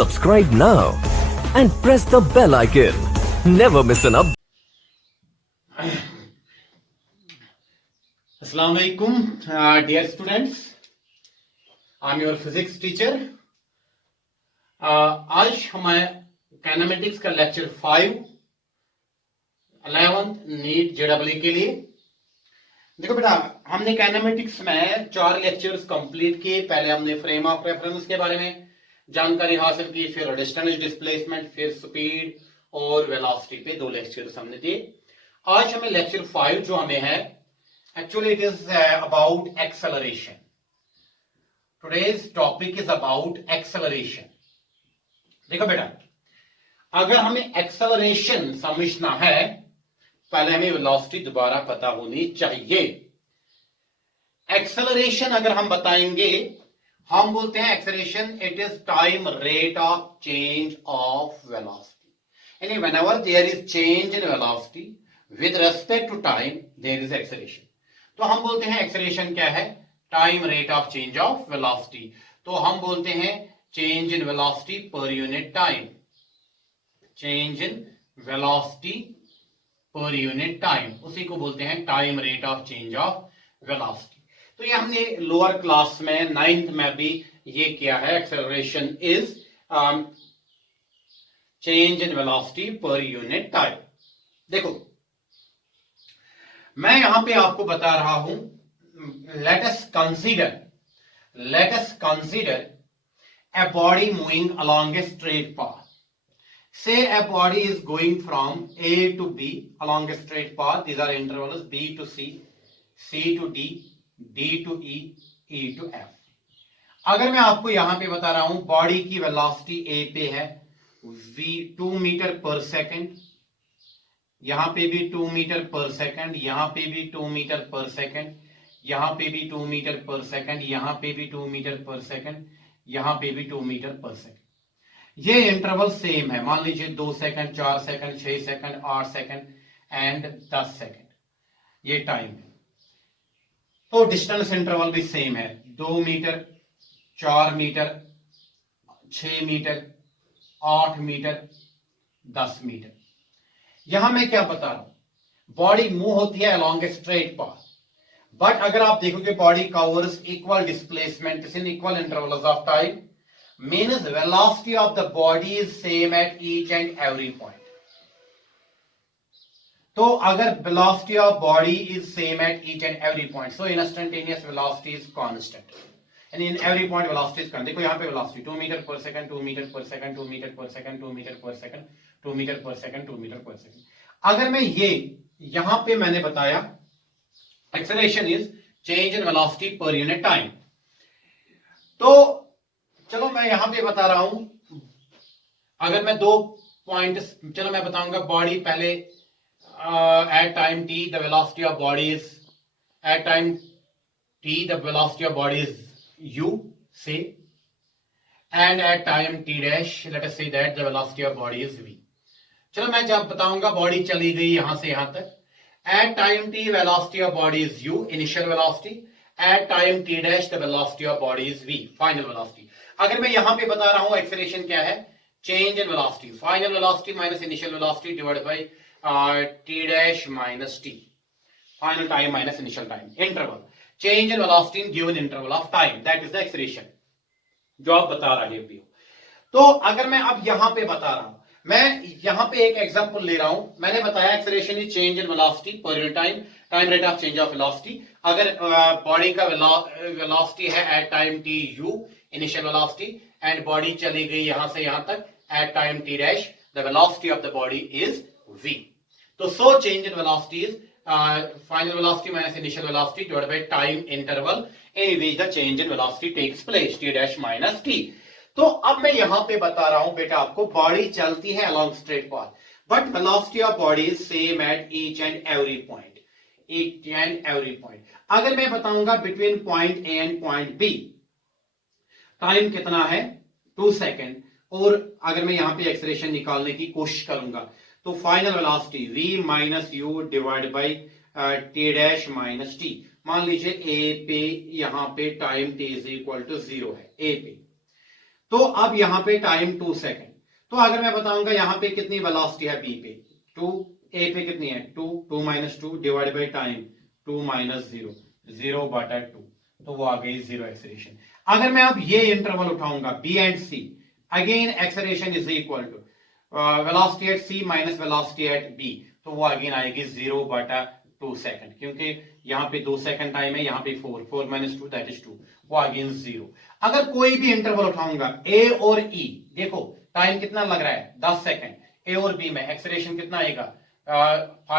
Subscribe now and press the bell icon. Never miss an update. Assalamu alaikum, dear students. I'm your physics teacher. आज हमारे kinematics का lecture 5 11th NEET JW के लिए। देखो बेटा, हमने काइनेमेटिक्स में 4 लेक्चर्स कंप्लीट किए। पहले हमने फ्रेम ऑफ रेफरेंस के बारे में जानकारी हासिल की, फिर डिस्टेंस डिस्प्लेसमेंट, फिर स्पीड और वेलोसिटी पे 2 लेक्चर्स हमने दिए। आज हमें लेक्चर 5 जो हमें है, actually it is about acceleration. Today's topic is about acceleration. देखो बेटा, अगर हमें एक्सेलरेशन समझना है, पहले हमें वेलोसिटी दोबारा पता होनी चाहिए। एक्सेलरेशन अगर हम बताएंगे, हम बोलते हैं acceleration it is time rate of change of velocity. यानी whenever there is change in velocity with respect to time there is acceleration. तो हम बोलते हैं एक्सेलरेशन क्या है? Time rate of change of velocity. तो हम बोलते हैं change in velocity per unit time. Change in velocity per unit time, उसी को बोलते हैं time rate of change of velocity. तो ये हमने लोअर क्लास में 9th में भी ये किया है। Acceleration is change in velocity per unit time. देखो, मैं यहां पे आपको बता रहा हूं, let us consider a body moving along a straight path. Say a body is going from A to B along a straight path. These are intervals B to C, C to D, D to E, E to F. अगर मैं आपको यहां पे बता रहा हूं body की velocity A पे है V 2 मीटर पर सेकेंड, यहां पे भी 2 मीटर पर सेकेंड, यहां पे भी 2 मीटर पर सेकेंड, यहां पे भी 2 मीटर पर सेकेंड, यहां पे भी 2 मीटर पर सेकेंड, यहां पे भी 2 मीटर पर सेकेंड। ये इंटरवल सेम है। मान लीजिए 2 second, 4 second, 6 second, 8 second and 10 second, ये टाइम है। तो डिस्टेंस इंटरवल भी सेम है, 2 metre, 4 metre, 6 metre, 8 metre, 10 metre. यहां मैं क्या बता रहा हूं, बॉडी मूव होती है along a straight path, but अगर आप देखोगे body covers equal displacement in equal intervals of time, means velocity of the body is same at each and every point. तो अगर velocity of body is same at each and every point, so instantaneous velocity is constant, and in every point velocity is constant. देखो यहाँ पे velocity 2 metre per second, 2 metre per second, 2 metre per second, 2 metre per second, 2 metre per second, 2 metre per second. अगर मैं ये यहाँ पे मैंने बताया acceleration is change in velocity per unit time, तो चलो मैं यहां पे बता रहा हूं, अगर मैं 2 पॉइंट, चलो मैं बताऊंगा बॉडी पहले at time T the velocity of body is, at time T the velocity of body is u से, and at time T dash let us say that the velocity of body is v। चलो मैं जब बताऊंगा body चली गई यहां से यहां तक, at time T velocity of body is u initial velocity, at time T dash the velocity of body is v final velocity. अगर मैं यहां पे बता रहा हूं एक्सेलरेशन क्या है, change in velocity, final velocity minus initial velocity divided bye T dash minus T, final time minus initial time, interval change in velocity in given interval of time, that is the acceleration जो आप बता रहे हो। तो अगर मैं अब यहां पे बता रहा हूं, मैं यहां पे एक एग्जांपल ले रहा हूं, मैंने बताया acceleration is change in velocity per unit time, time rate of change of velocity. अगर बॉडी का वेलोसिटी है at time T u initial velocity, and body चली गई यहां से यहां तक at time T dash the velocity of the body is v। तो so change in velocity is final velocity minus initial velocity divided by time interval in which the change in velocity takes place, t dash minus t। तो अब मैं यहां पे बता रहा हूं बेटा आपको, बॉडी चलती है along straight path, but velocity of body is same at each and every point, each and every point. अगर मैं बताऊंगा between point A and point B time कितना है 2 सेकेंड, और अगर मैं यहां पे एक्सेलरेशन निकालने की कोशिश करूंगा तो final velocity v minus U divide by T dash minus T. मान लीजिए ए पे यहां पे time t is equal to 0 है, ए पे तो अब यहां पे टाइम 2 सेकंड। तो अगर मैं बताऊंगा यहां पे कितनी वेलोसिटी है बी पे, 2, ए पे कितनी है 2, 2 minus 2 divide by time 2 minus 0, 0 बटा 2, तो वो आ गई 0 एक्सेलरेशन। अगर मैं अब ये इंटरवल उठाऊंगा B and C, again acceleration is equal to velocity at C minus velocity at B, तो वो अगेन आएगी 0 बटा 2 सेकंड, क्योंकि यहाँ पे 2 सेकंड टाइम है, यहाँ पे 4 माइनस 2 दैट इज 2, वो अगेन 0। अगर कोई भी इंटरवल उठाऊंगा ए और ई, देखो टाइम कितना लग रहा है 10 सेकंड, ए और बी में एक्सेलरेशन कितना आएगा,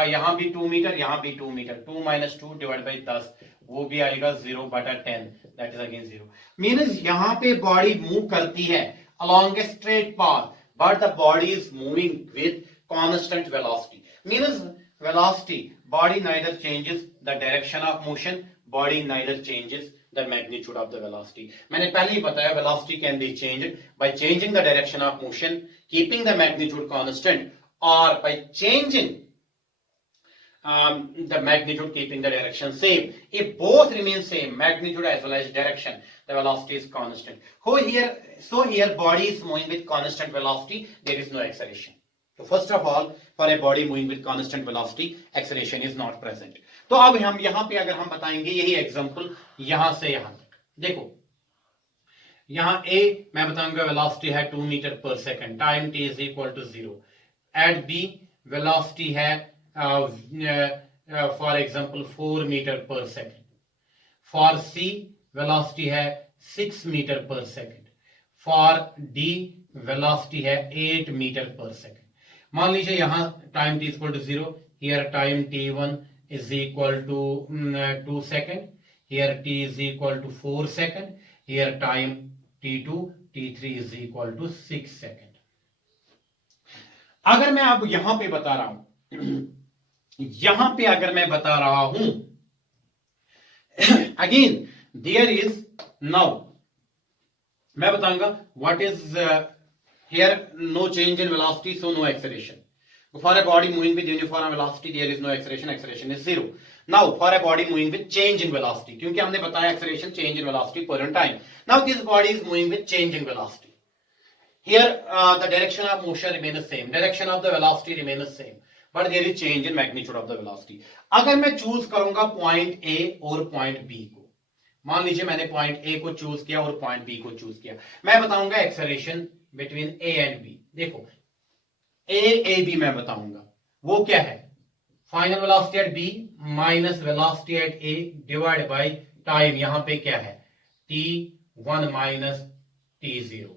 यहां भी 2 मीटर, यहां भी 2 मीटर, 2 माइनस 2 डिवाइड बाई 10, वो भी आएगा 0 बटा 10, दैट इज अगेन 0। मीन्स यहां पे बॉडी मूव करती है along a straight path, but the body is moving with constant velocity. Means velocity, body neither changes the direction of motion, body neither changes the magnitude of the velocity. मैंने पहले ही बताया velocity can be changed by changing the direction of motion, keeping the magnitude constant, or by changing the magnitude keeping the direction same. If both remain same, magnitude as well as direction, the velocity is constant. So here body is moving with constant velocity, there is no acceleration. So first of all, for a body moving with constant velocity, acceleration is not present. तो अब हम यहाँ पे अगर हम बताएंगे यही example यहां से यहां तक, देखो यहाँ A मैं बताऊंगा वेलोसिटी है 2 metre per second, time t is equal to 0। At B velocity है for example 4 metre per second. For C velocity है 6 metre per second. For D velocity है 8 मीटर पर सेकंड। मान लीजिए यहां time t equal to 0, here time t1 is equal to 2 second, here t is equal to 4 second, here time t2 t3 is equal to 6 second. अगर मैं अब यहां पे बता रहा हूं यहां पे अगर मैं बता रहा हूं अगेन देयर इज नाउ मैं बताऊंगा what is here no change in velocity, so no acceleration. For a body moving with uniform velocity there is no acceleration, acceleration is 0। Now for a body moving with change in velocity, क्योंकि हमने बताया acceleration change in velocity per time. Now this body is moving with change in velocity, here the direction of motion remains same, direction of the velocity remains same, but there is change in magnitude of the velocity. अगर मैं choose करूंगा point A और point B को, मान लीजिए मैंने point A को choose किया और पॉइंट B को चूज किया, मैं बताऊंगा acceleration between A and B। देखो A B मैं बताऊंगा वो क्या है, final velocity at B minus velocity eight A divide by time, यहां पे क्या है t1 माइनस t0,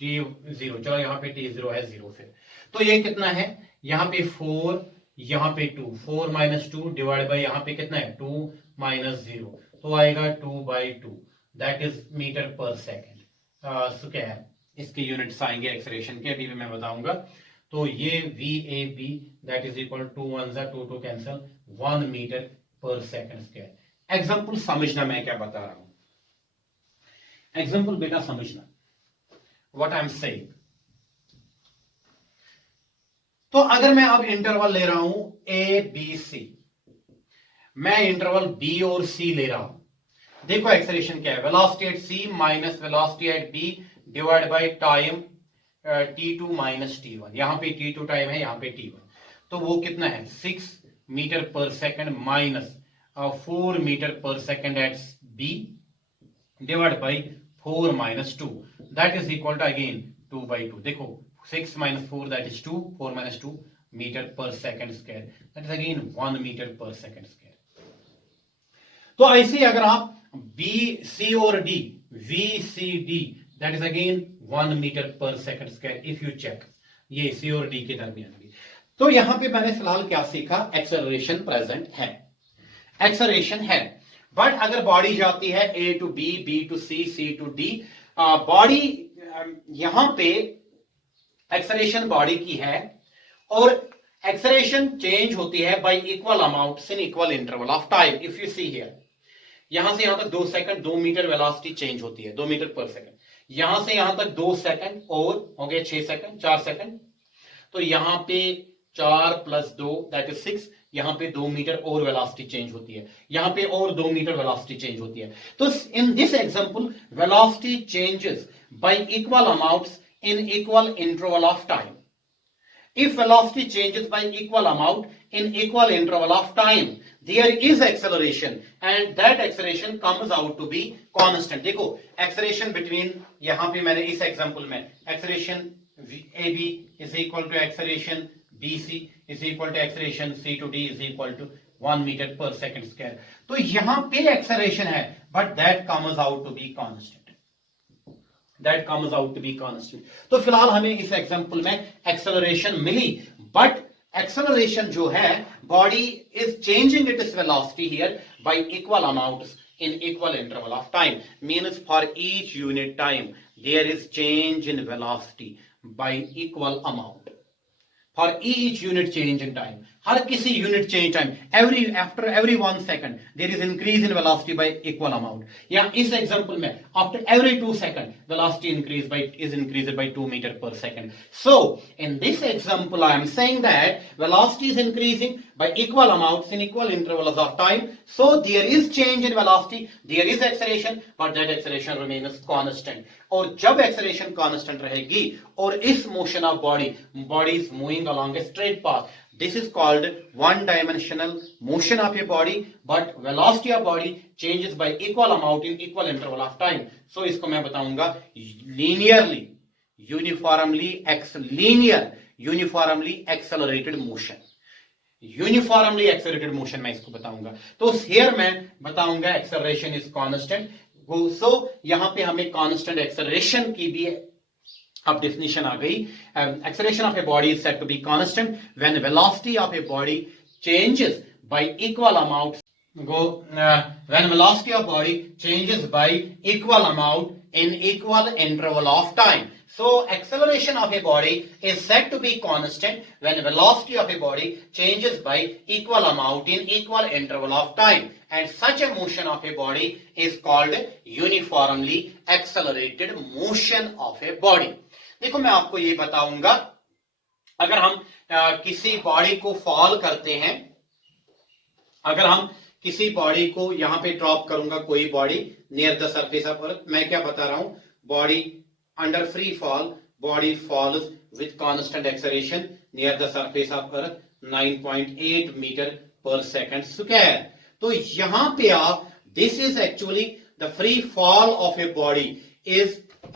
t0, चलो यहाँ पे t0 है 0, फिर तो ये कितना है, यहाँ पे 4, यहाँ पे 2, 4 माइनस 2 डिवाइड बाय यहाँ पे कितना है 2 माइनस 0, तो आएगा 2/2, that is metre per second square. इसके यूनिट्स आएंगे एक्सेलरेशन के, अभी भी मैं बताऊंगा। तो ये VAB that is equal to 1 जा 2 cancel 1 metre per second square. Example समझना मैं क्या बता रहा हूं, एग्जाम्पल बेटा समझना what I'm saying। तो अगर मैं अब इंटरवल ले रहा हूं ABC, मैं इंटरवल B और C ले रहा हूं, देखो एक्सेलरेशन क्या है, velocity at C minus velocity eight B divide by time t2 minus t1, यहां पे t2 टाइम है, यहां पे t1, तो वो कितना है 6 metre per second minus 4 metre per second at B divide by 4 minus 2, that is equal to again 2/2। देखो 6 minus 4 that is 2, 4 minus 2 meter per second square, that is again 1 meter per second square। तो ऐसे अगर आप B C और D VCD that is again 1 meter per second square if you check, ये C और D के दरमियान भी। तो यहां पे मैंने फिलहाल क्या सीखा, एक्सेलरेशन प्रेजेंट है, एक्सेलरेशन है, बट अगर बॉडी जाती है A to B, B to C, C to D, body यहां पे एक्सेलरेशन बॉडी की है और एक्सेलरेशन चेंज होती है by equal amounts in equal interval of time. If you see here, यहां से यहां तक 2 सेकंड 2 मीटर वेलोसिटी चेंज होती है, 2 मीटर पर सेकंड, यहां से यहां तक 2 सेकंड और हो गए 6 सेकंड 4 सेकंड, तो यहां पे 4 प्लस 2 दैट इज 6, यहां पे 2 मीटर और वेलोसिटी चेंज होती है, यहां पे और 2 मीटर वेलोसिटी चेंज होती है। तो in this example velocity changes by equal amounts in equal interval of time. If velocity changes by equal amount in equal interval of time, there is acceleration and that acceleration comes out to be constant. देखो acceleration between, यहाँ पे मैंने इस example में acceleration AB is equal to acceleration BC is equal to acceleration C to D is equal to 1 meter per second square. तो यहाँ पे acceleration है but that comes out to be constant. That comes out to be constant. तो फिलहाल हमें इस example में acceleration milli, but acceleration जो है body is changing its velocity here by equal amounts in equal interval of time. Means for each unit time there is change in velocity by equal amount. For each unit change in time, हर किसी unit change time after every 1 second there is increase in velocity by equal amount. या इस example में after every 2 second velocity is increased by 2 meter per second. So in this example I am saying that velocity is increasing by equal amounts in equal intervals of time. So there is change in velocity, there is acceleration, but that acceleration remains constant. और जब acceleration constant रहेगी और इस motion of body is moving along a straight path, this is called one dimensional motion of a body, but velocity of body changes by equal amount in equal interval of time. So इसको मैं बताऊंगा uniformly accelerated motion. Uniformly accelerated motion मैं इसको बताऊंगा. तो here मैं बताऊंगा acceleration is constant. So यहाँ पे हमें constant acceleration की भी अब डेफिनेशन आ गई. Acceleration of a body is said to be constant when velocity of a body changes by equal amount when velocity of body changes by equal amount in equal interval of time. So acceleration of a body is said to be constant when velocity of a body changes by equal amount in equal interval of time, and such a motion of a body is called uniformly accelerated motion of a body. देखो मैं आपको ये बताऊंगा, अगर हम किसी body को fall करते हैं, अगर हम किसी बॉडी को यहां पे ड्रॉप करूंगा, कोई body near the surface of earth, मैं क्या बता रहा हूं, body under free fall, body falls with constant acceleration near the surface of earth 9.8 metre per second square. तो यहां पे आप, this is actually the free fall of a body is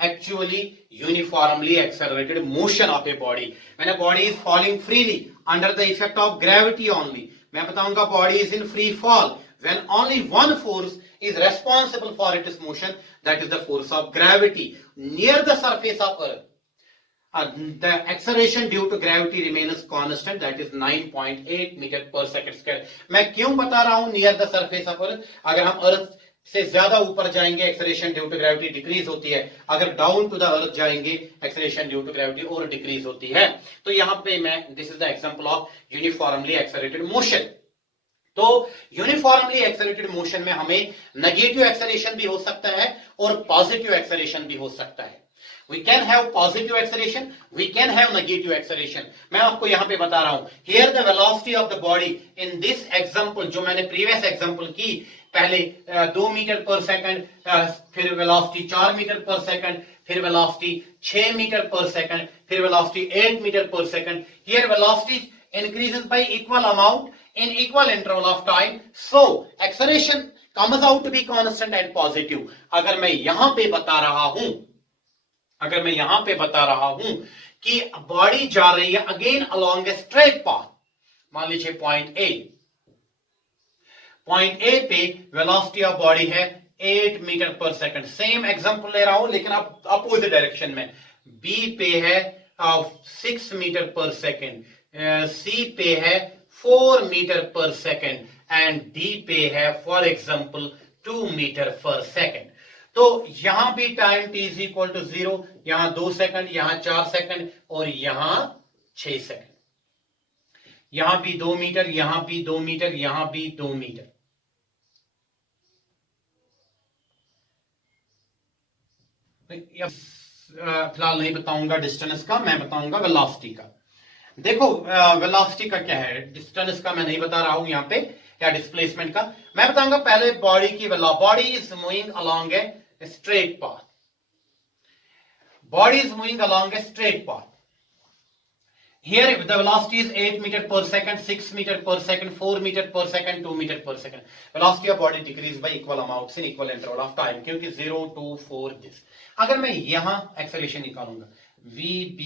actually uniformly accelerated motion of a body. When a body is falling freely under the effect of gravity only, मैं बताऊंगा body is in free fall when only one force is responsible for its motion, that is the force of gravity near the surface of earth. The acceleration due to gravity remains constant, that is 9.8 meter per second square. मैं क्यों बता रहा हूं near the surface of earth? अगर हम अर्थ से ज्यादा ऊपर जाएंगे acceleration due to gravity decrease होती है, अगर डाउन टू द अर्थ जाएंगे एक्सेलरेशन ड्यू टू ग्रेविटी और डिक्रीज होती है. तो यहां पे मैं, this is the example of uniformly accelerated motion. तो यूनिफॉर्मली एक्सेलरेटेड मोशन में हमें नेगेटिव एक्सेलरेशन भी हो सकता है और पॉजिटिव एक्सेलरेशन भी हो सकता है. We can have positive acceleration, we can have negative acceleration. मैं आपको यहाँ पे बता रहा हूं, here the velocity of the body in this example, जो मैंने previous example की, पहले 2 मीटर पर सेकंड, फिर वेलोसिटी 4 मीटर पर सेकंड, फिर वेलोसिटी 6 मीटर पर सेकंड, फिर velocity 8 metre per second. Here velocity increases by equal amount in equal interval of time. So acceleration comes out to be constant and positive. अगर मैं यहां पे बता रहा हूं कि बॉडी जा रही है again along a straight path, मान लीजिए पॉइंट ए पे वेलोसिटी ऑफ बॉडी है 8 metre per second. Same example ले रहा हूं लेकिन अब अपोजिट डायरेक्शन में. बी पे है 6 मीटर पर सेकंड, सी पे है 4 metre per second and D पे है for example 2 metre per second. तो यहां भी time t is equal to 0, यहां 2 सेकंड, यहां 4 सेकंड और यहां 6 सेकंड. यहां भी 2 मीटर, यहां भी 2 मीटर, यहां भी 2 मीटर. फिलहाल नहीं बताऊंगा डिस्टेंस का, मैं बताऊंगा वेलोसिटी का. देखो वेलोसिटी का क्या है, डिस्टेंस का मैं नहीं बता रहा हूं यहां पे, या डिस्प्लेसमेंट का मैं बताऊंगा. पहले बॉडी की body is moving along a straight path. body is moving along a straight path. Here the velocity is 8 meter per second, 6 meter per second, 4 meter per second, 2 meter per second. Velocity of body decrease by equal amounts in equal interval of time, क्योंकि 0 2 4 this. अगर मैं यहाँ acceleration निकालूंगा VAB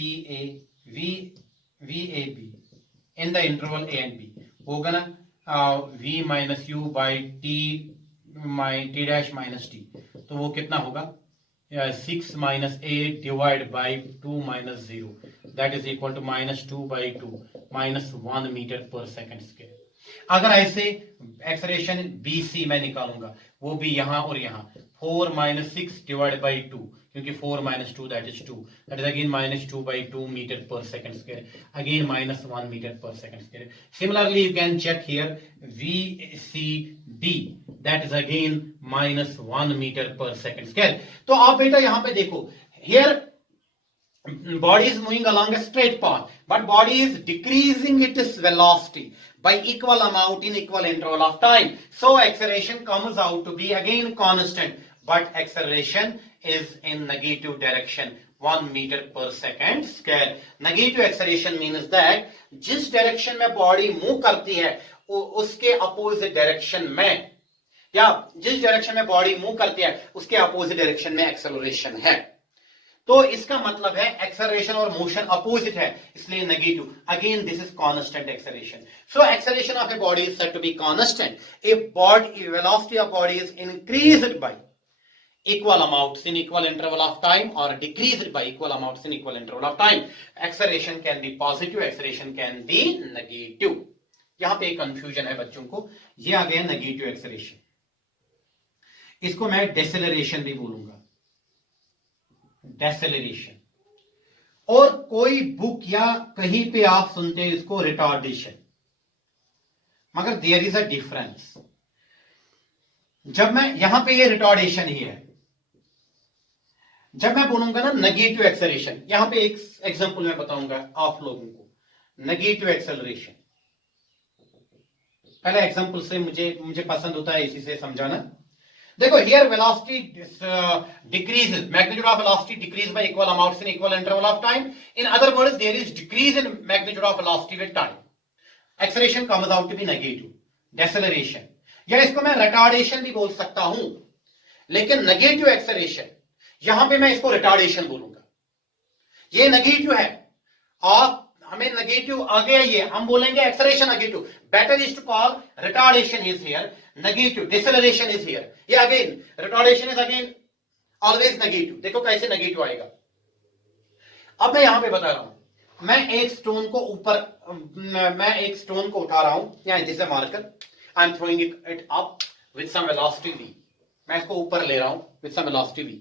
in the interval A and B होगा ना V minus U by T dash minus T, तो वो कितना होगा 6 minus 8 divided by 2 minus 0, that is equal to minus 2 by 2 minus 1 meter per second square. अगर ऐसे acceleration BC मैं निकालूंगा वो भी यहां और यहां 4 minus 6 divided by 2, क्योंकि 4 minus 2 that is 2, that is again minus 2 by 2 meter per second square, again minus 1 meter per second square. Similarly you can check here VCD, that is again minus 1 meter per second square. तो आप बेटा यहाँ पे देखो, here body is moving along a straight path, but body is decreasing its velocity by equal amount in equal interval of time. So acceleration comes out to be again constant, but acceleration is in negative direction, 1 meter per second square. Negative acceleration means that जिस direction में body move करती है उसके opposite direction में, या जिस direction में body move करती है उसके अपोजिट डायरेक्शन में एक्सेलरेशन है. तो इसका मतलब है एक्सेलरेशन और मोशन अपोजिट है, इसलिए negative. Again this is constant acceleration. So acceleration of a body is said to be constant. A body velocity of body is increased by equal amounts in equal interval of time or decreased by equal amounts in equal interval of time. Acceleration can be positive, acceleration can be negative. यहां पे एक confusion है बच्चों को, ये आ गया negative acceleration, इसको मैं डेसेलरेशन भी बोलूंगा, डेसेलरेशन. और कोई बुक या कहीं पे आप सुनते हैं इसको रिटार्डेशन, मगर देयर इज अ डिफरेंस. जब मैं यहां पे ये रिटार्डेशन ही है, जब मैं बोलूंगा ना नेगेटिव एक्सेलरेशन, यहां पे एक एग्जांपल मैं बताऊंगा आप लोगों को. नेगेटिव एक्सेलरेशन पहले एग्जांपल से मुझे पसंद होता है इसी से समझाना. देखो, here velocity decreases, magnitude of velocity decrease by equal amounts in equal interval of time. In other words, there is decrease in magnitude of velocity with time. Acceleration comes out to be negative, deceleration. या इसको मैं retardation भी बोल सकता हूं, लेकिन negative acceleration यहां पे मैं इसको रिटार्डेशन बोलूंगा. ये नेगेटिव है और हमें नेगेटिव आ गया, ये हम बोलेंगे acceleration negative. Better is to call retardation is here negative, deceleration is here. ये again retardation is again always negative. देखो कैसे नेगेटिव आएगा. अब मैं यहां पे बता रहा हूं, मैं एक स्टोन को उठा रहा हूं, या this is marker, I am throwing it up with some velocity v. मैं इसको ऊपर ले रहा हूं विद सम वेलोसिटी v.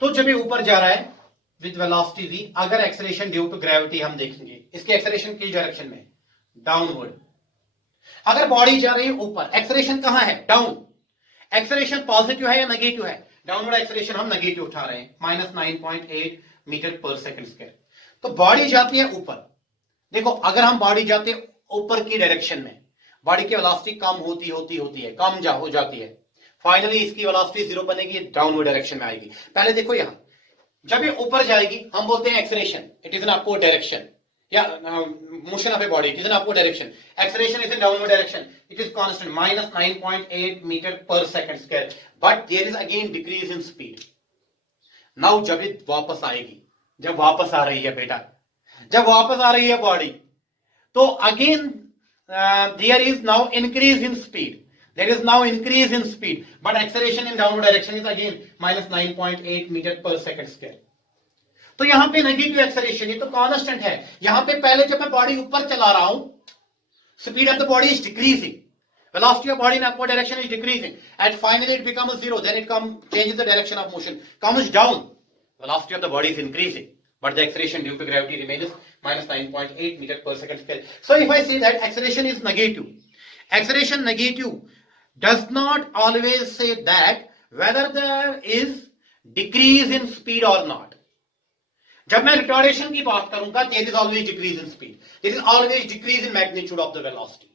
तो जब ये ऊपर जा रहा है विद वेलोसिटी v, अगर एक्सेलरेशन ड्यू टू ग्रेविटी हम देखेंगे, इसके एक्सेलरेशन किस डायरेक्शन में, डाउनवर्ड. अगर बॉडी जा रही है ऊपर, एक्सेलरेशन कहां है, डाउन. एक्सेलरेशन पॉजिटिव है या नेगेटिव है, डाउनवर्ड एक्सेलरेशन हम नेगेटिव उठा रहे हैं, minus 9.8 metre per second square. तो बॉडी जाती है ऊपर. देखो, अगर हम बॉडी जाते हैं ऊपर की डायरेक्शन में, बॉडी की वेलोसिटी कम होती है, कम हो जाती है. फाइनली इसकी वेलोसिटी जीरो बनेगी, डाउनवर्ड डायरेक्शन में आएगी. पहले देखो यहां, जब ये ऊपर जाएगी हम बोलते हैं acceleration, it is in upward direction, या motion of a body it is in upward direction. Acceleration is in downward direction, it is constant minus 9.8 metre per second square. But there is again decrease in speed. Now जब ये वापस आएगी, जब वापस आ रही है बेटा, जब वापस आ रही है बॉडी, तो again there is now increase in speed. There is now increase in speed, but acceleration in downward direction is again minus 9.8 meter per second square. तो यहां पे नेगेटिव एक्सेलरेशन, ये तो कांस्टेंट है. यहां पे पहले जब मैं बॉडी ऊपर चला रहा हूं, speed of the body is decreasing, velocity of body in upward direction is decreasing, and finally it becomes zero. Then it changes the direction of motion, comes down. Velocity of the body is increasing, but the acceleration due to gravity remains minus 9.8 meter per second square. So if I say that acceleration is negative, acceleration negative does not always say that whether there is decrease in speed or not. जब मैं retardation की बात करूंगा, there is always decrease in speed, there is always decrease in magnitude of the velocity,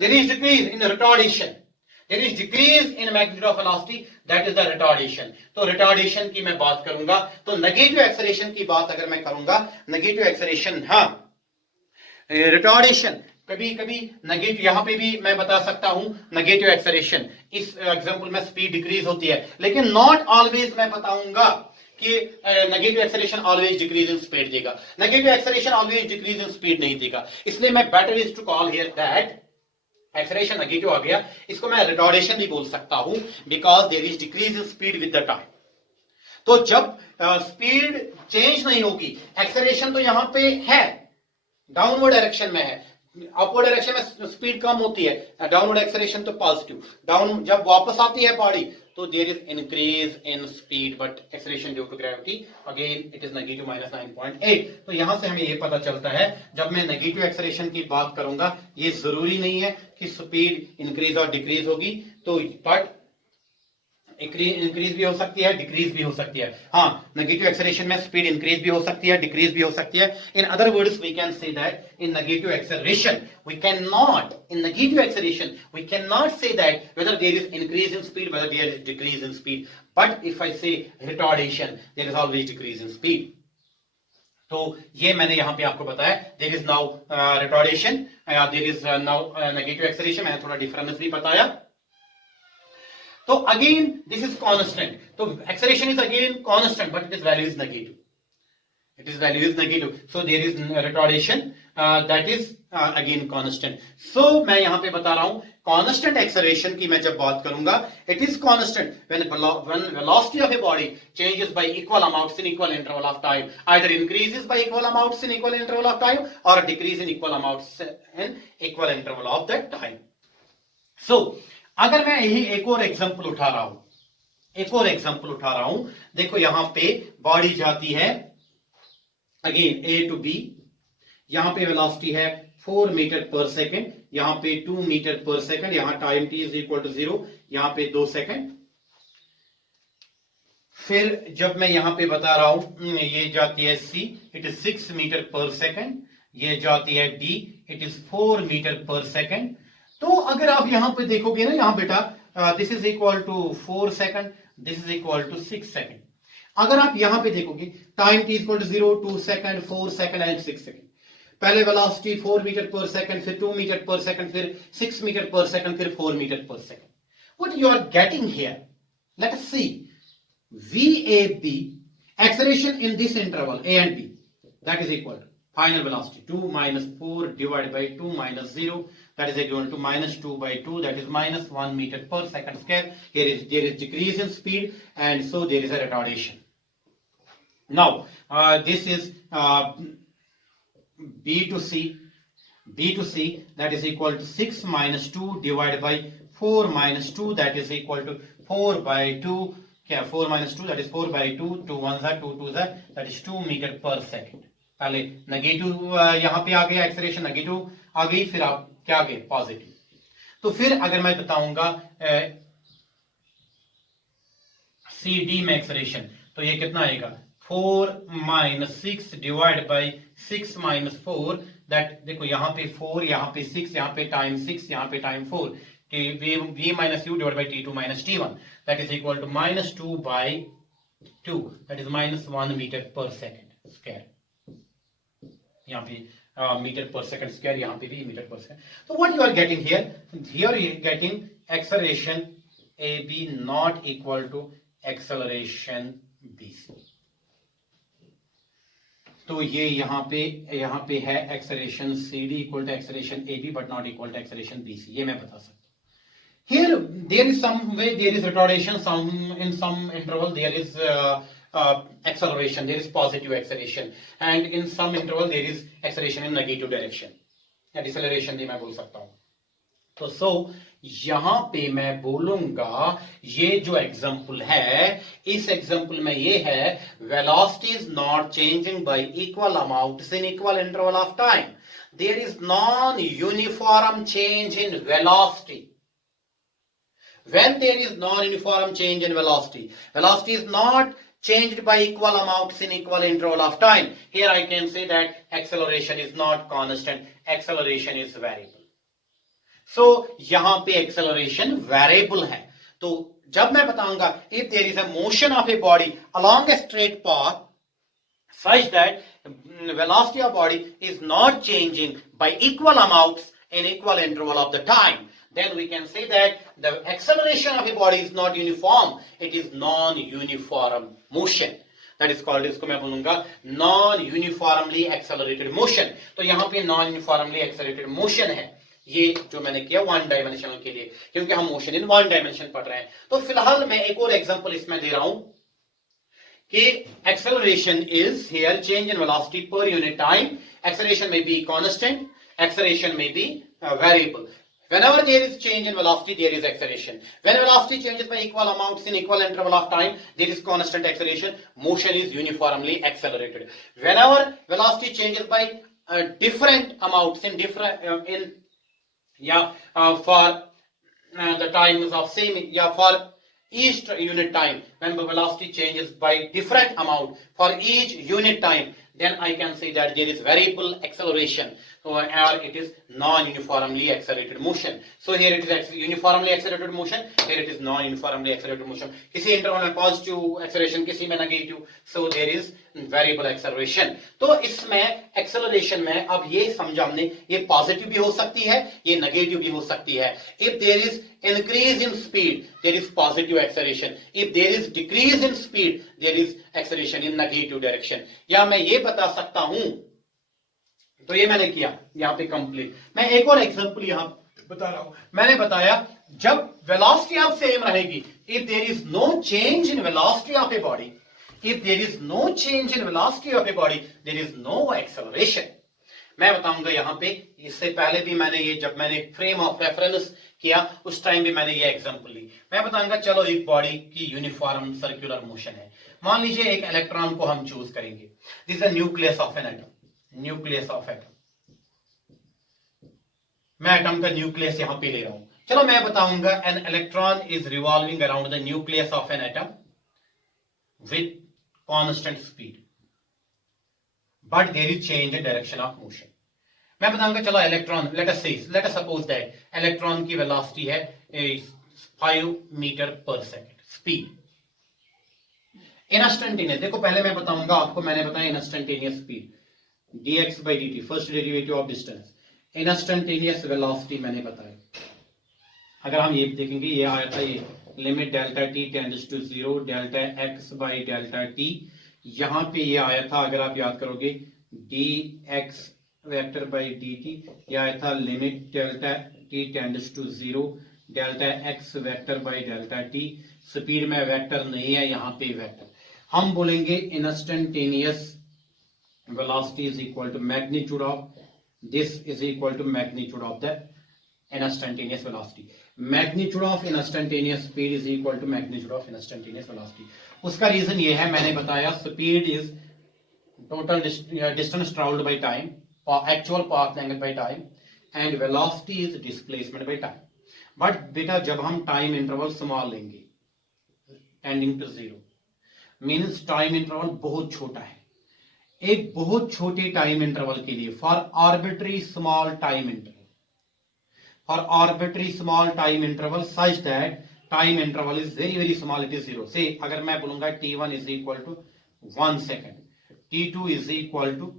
there is decrease in retardation. There is decrease in magnitude of velocity, that is the retardation. तो retardation की मैं बात करूंगा, तो negative acceleration की बात अगर मैं करूंगा, नेगेटिव एक्सेलरेशन, हाँ रिटार्डेशन, कभी कभी नेगेटिव, यहां पे भी मैं बता सकता हूं नेगेटिव एक्सेलरेशन, इस एग्जांपल में स्पीड डिक्रीज होती है, लेकिन नॉट ऑलवेज मैं बताऊंगा कि negative acceleration always decrease in speed देगा, negative acceleration always decrease in speed नहीं देगा। इसलिए मैं better is to call here that acceleration negative आ गया, इसको मैं रिटार्डेशन भी बोल सकता हूं, because there is decrease in speed with the time. तो जब स्पीड चेंज नहीं होगी, एक्सेलरेशन तो यहां पे है, डाउनवर्ड डायरेक्शन में है, अपवर्ड डायरेक्शन में स्पीड कम होती है, डाउनवर्ड एक्सेलरेशन तो पॉजिटिव, डाउन जब वापस आती है बॉडी तो there is increase in speed, but acceleration due to gravity again it is negative -9.8। तो यहां से हमें ये पता चलता है, जब मैं नेगेटिव एक्सेलरेशन की बात करूंगा, ये जरूरी नहीं है कि स्पीड इंक्रीज और डिक्रीज होगी, तो बट इंक्रीज भी हो सकती है, डिक्रीज भी हो सकती है। हाँ, नेगेटिव एक्सेलरेशन में स्पीड इंक्रीज भी हो सकती है, डिक्रीज भी हो सकती है। In other words we can say that in negative acceleration we can not, in negative acceleration we can not say that whether there is increase in speed, whether there is decrease in speed, but if I say retardation, there is always decrease in speed. तो ये मैंने यहां पे आपको बताया, there is now retardation, there is now negative acceleration, मैंने थोड़ा difference भी बताया। तो अगेन दिस इज कांस्टेंट, तो acceleration is again constant, but it is value is negative, it is value is negative, so there is retardation that is again constant। so मैं यहां पे बता रहा हूं constant acceleration की मैं जब बात करूंगा, it is constant when velocity of a body changes by equal amounts in equal interval of time, either increases by equal amounts in equal interval of time or decrease in equal amounts in equal interval of that time। so अगर मैं यही एक और example उठा रहा हूं, एक और एग्जांपल उठा रहा हूं, देखो यहां पे बॉडी जाती है अगेन A टू B, यहां पे वेलोसिटी है 4 मीटर पर सेकेंड, यहां पे 2 मीटर पर सेकेंड, यहां time t is equal to 0, यहां पे 2 सेकेंड। फिर जब मैं यहां पे बता रहा हूं, ये जाती है C, it is 6 metre per second, ये जाती है D, it is 4 metre per second. तो अगर आप यहां पे देखोगे ना, यहां बेटा this is equal to 4 second, this is equal to 6 second. अगर आप यहां पे देखोगे time t equal to 0, 2 second, 4 second and 6 second, पहले वेलोसिटी 4 मीटर पर सेकंड, फिर 2 मीटर पर सेकंड, फिर 6 मीटर पर सेकंड, फिर 4 metre per second. What you are getting here, let us see VAB acceleration in this interval A and B, that is equal to final velocity 2 minus 4 divided by 2 minus 0, that is equal to minus 2 by 2, that is minus 1 meter per second square। Here is there is decrease in speed, and so there is a retardation। Now this is B to C, that is equal to 6 minus 2 divided by 4 minus 2, that is equal to 4 by 2, क्या 4 minus 2, that is 4 by 2, 2 1 जा 2 2 जा, that is 2 metre per second. पहले negative यहां पे आ गया, acceleration negative आ गई, फिर आप क्या आ गए पॉजिटिव। तो फिर अगर मैं बताऊंगा CD में एक्सेलरेशन, तो ये कितना आएगा 4 minus 6 divided by 6 minus 4, that देखो यहां पे 4, यहां पे 6, यहां पे टाइम 6, यहां पे time 4, v minus u divided by t2 minus t1, that is equal to minus 2 by 2, that is minus 1 meter per second square। यहाँ पे मीटर पर सेकंड स्क्वायर, यहाँ पे भी मीटर पर सेकंड। तो what you are getting here, here you are getting acceleration AB not equal to acceleration BC। तो ये यहाँ पे है acceleration CD equal to acceleration AB but not equal to acceleration BC, ये मैं बता सकता हूँ। Here there is some way, there is retardation, in some interval there is acceleration, there is positive acceleration, and in some interval there is acceleration in negative direction, या deceleration भी मैं बोल सकता हूँ। तो so यहां पे मैं बोलूंगा, ये जो एग्जाम्पल है, इस एग्जाम्पल में ये है velocity is not changing by equal amounts in equal interval of time, there is non-uniform change in velocity। When there is non-uniform change in velocity, velocity is not changed by equal amounts in equal interval of time, here I can say that acceleration is not constant, acceleration is variable। सो यहां पे acceleration variable है। तो जब मैं बताऊंगा if there is a motion of a body along a straight path such that velocity of body is not changing by equal amounts in equal interval of the time, then we can say that the acceleration of a body is not uniform, it is non-uniform motion. That is called, इसको मैं बोलूंगा non uniformly accelerated motion. तो यहां पे non uniformly accelerated motion है, ये जो मैंने किया वन डायमेंशनल के लिए, क्योंकि हम मोशन इन वन डायमेंशन पढ़ रहे हैं। तो फिलहाल मैं एक और एग्जांपल इसमें दे रहा हूं कि acceleration is here change in velocity per unit time. Acceleration may be constant, acceleration may be variable. Whenever there is change in velocity, there is acceleration. When velocity changes by equal amounts in equal interval of time, there is constant acceleration. Motion is uniformly accelerated. Whenever velocity changes by different amounts in different for the times of same for each unit time, when the velocity changes by different amount for each unit time, then I can say that there is variable acceleration, or it is non-uniformly accelerated motion. So here it is uniformly accelerated motion, here it is non-uniformly accelerated motion. किसी interval में positive acceleration, किसी में negative, so there is variable acceleration. तो इसमें acceleration में अब ये समझा हमने, ये पॉजिटिव भी हो सकती है, ये नेगेटिव भी हो सकती है. If there is increase in speed, there is positive acceleration. If there is decrease in speed, there is acceleration in negative direction. या मैं ये बता सकता हूं, तो ये मैंने किया यहां पे कंप्लीट. मैं एक और एग्जांपल यहां बता रहा हूं. मैंने बताया जब वेलोसिटी ऑफ सेम रहेगी, if there is no change in velocity of a body, if there is no change in velocity of a body, there is no acceleration. मैं बताऊंगा यहां पे, इससे पहले भी मैंने ये, जब मैंने फ्रेम ऑफ रेफरेंस किया उस टाइम भी मैंने ये एग्जांपल ली. मैं बताऊंगा चलो एक बॉडी की यूनिफॉर्म सर्कुलर मोशन है. मान लीजिए एक इलेक्ट्रॉन को हम चूज करेंगे. This is the nucleus of an atom. Nucleus of atom, मैं एटम का न्यूक्लियस यहां पे ले रहा हूं. चलो मैं बताऊंगा an electron is revolving around the nucleus of an atom with constant speed, but there is change in direction of motion. मैं बताऊंगा चलो electron, let us suppose that electron की वेलोसिटी है 5 metre per second speed. Instantaneous, देखो पहले मैं बताऊंगा आपको, मैंने बताया instantaneous speed dx by dt, first derivative of distance. Instantaneous velocity मैंने बताया. अगर हम ये देखेंगे, ये आया था ये limit delta t tends to 0 delta x by delta t. यहां पे ये आया था, अगर आप याद करोगे, d x vector by d t. यह आया था limit delta t tends to 0 delta x vector by delta t. Speed में वेक्टर नहीं है, यहां पे वेक्टर. हम बोलेंगे instantaneous velocity is equal to magnitude of this is equal to magnitude of the instantaneous velocity. Magnitude of instantaneous speed is equal to magnitude of instantaneous velocity. उसका reason ये है, मैंने बताया speed is total distance traveled by time, actual path length by time, and velocity is displacement by time. But बेटा जब हम time interval small लेंगे tending to 0, means time interval बहुत छोटा है. एक बहुत छोटे टाइम इंटरवल के लिए, for arbitrary small time interval, for arbitrary small time interval such that time interval is very small, it is 0. Say अगर मैं बोलूंगा t1 is equal to 1 second, t2 is equal to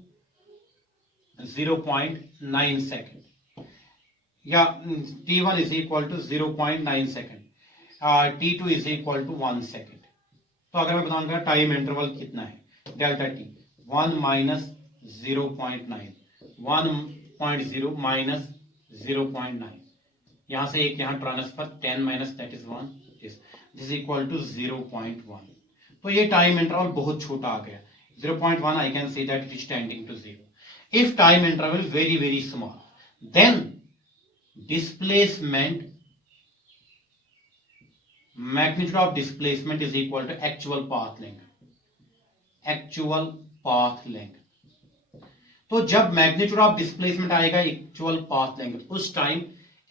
0.9 second, या t1 is equal to 0.9 second, t2 is equal to 1 second. तो अगर मैं बताऊंगा time interval कितना है, डेल्टा t 1 minus 0.9, 1.0 minus 0.9, यहां से एक यहां transfer 10 minus that is 1, this equal to 0.1. तो ये टाइम इंटरवल बहुत छोटा आ गया, 0.1. I can say that it is tending to 0. If time interval very small, then displacement, magnitude of displacement is equal to actual path length. Actual path length. तो जब magnitude of displacement आएगा actual path length, उस time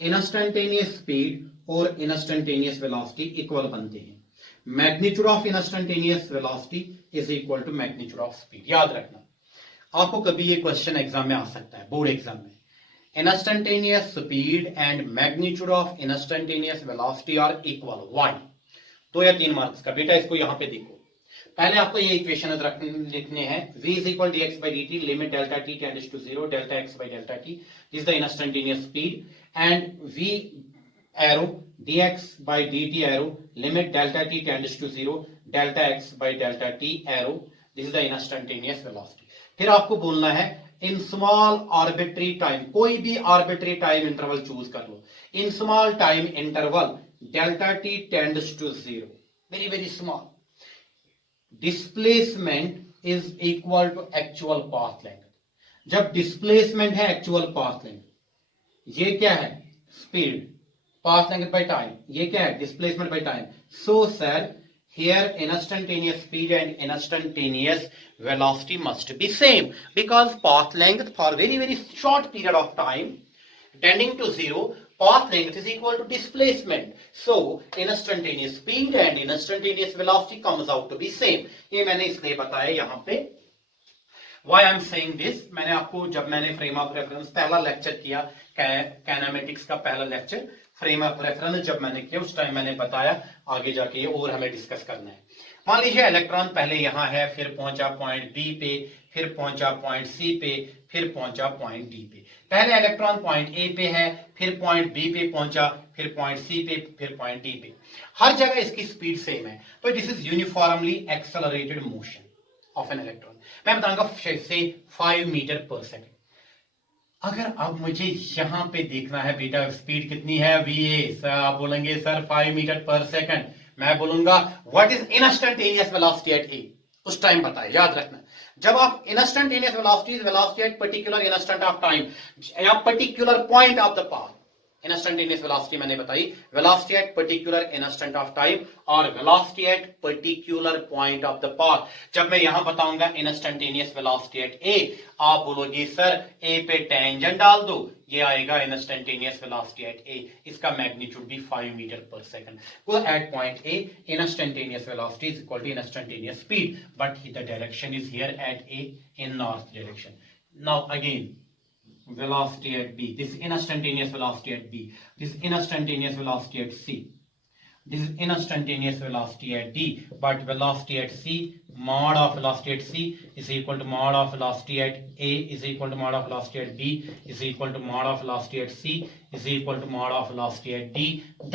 instantaneous speed और instantaneous velocity equal बनते हैं. Magnitude of instantaneous velocity is equal to magnitude of speed. याद रखना, आपको कभी ये क्वेश्चन एग्जाम में आ सकता है, बोर्ड एग्जाम में. instantaneous speed and magnitude of instantaneous velocity are equal. Why? 2 या 3 मार्क्स का बेटा, इसको यहां पे देखो. पहले आपको ये इक्वेशन लिखने हैं. v is equal dx by dt limit delta t tends to 0 delta x by delta t. This is the instantaneous speed, and v arrow dx by dt arrow limit delta t tends to 0 delta x by delta t arrow. This is the instantaneous velocity. फिर आपको बोलना है in small arbitrary time, कोई भी arbitrary time interval choose कर लो. In small time interval delta t tends to 0, very very small. Displacement is equal to actual path length. जब displacement है एक्चुअल पाथ लेंथ, ये क्या है? Speed. Path length by time, ये क्या है? Displacement by time. So sir, here instantaneous speed and instantaneous velocity must be same, because path length for very short period of time tending to 0, path length is equal to displacement. So instantaneous speed and instantaneous velocity comes out to be same. ये मैंने इसलिए बताया यहाँ पे. Why I'm saying this? मैंने आपको, जब मैंने फ्रेम ऑफ रेफरेंस पहला लेक्चर किया, काइनेमेटिक्स का पहला लेक्चर फ्रेम ऑफ रेफरेंस जब मैंने किया, उस टाइम मैंने बताया आगे जाके ये और हमें डिस्कस करना है. मान लीजिए इलेक्ट्रॉन पहले यहाँ है, फिर पहुंचा पॉइंट बी पे, फिर पहुंचा पॉइंट सी पे, फिर पहुंचा पॉइंट डी पे. पहले इलेक्ट्रॉन पॉइंट ए पे है, फिर पॉइंट बी पे पहुंचा, फिर पॉइंट सी पे, फिर पॉइंट डी पे. हर जगह इसकी स्पीड सेम है. तो this is uniformly accelerated motion of an electron. मैं बताऊंगा से 5 मीटर पर सेकेंड. अगर अब मुझे यहां पे देखना है बेटा स्पीड कितनी है, वीए, सर आप बोलेंगे सर 5 मीटर पर सेकंड. मैं बोलूंगा what is instantaneous velocity at A. उस टाइम बताए, याद रखना. जब आप instantaneous velocity at particular instant of time या particular point of the path. Instantaneous velocity मैंने बताई, velocity at particular instant of time और velocity at particular point of the path. जब मैं यहां बताऊंगा इंस्टेंटेनियस वेलोसिटी एट ए, आप बोलोगे सर ए पे टेंजेंट डाल दो, ये आएगा इंस्टेंटेनियस वेलोसिटी एट ए. इसका मैग्नीट्यूड भी 5 मीटर पर सेकंड. वो at point A instantaneous velocity is equal to instantaneous speed, but the direction is here at A in north direction. Now again velocity at B, this instantaneous velocity at B, this instantaneous velocity at C, this is instantaneous velocity at D, but velocity at C, mod of velocity at C is equal to mod of velocity at A is equal to mod of velocity at B is equal to mod of velocity at C is equal to mod of velocity at D.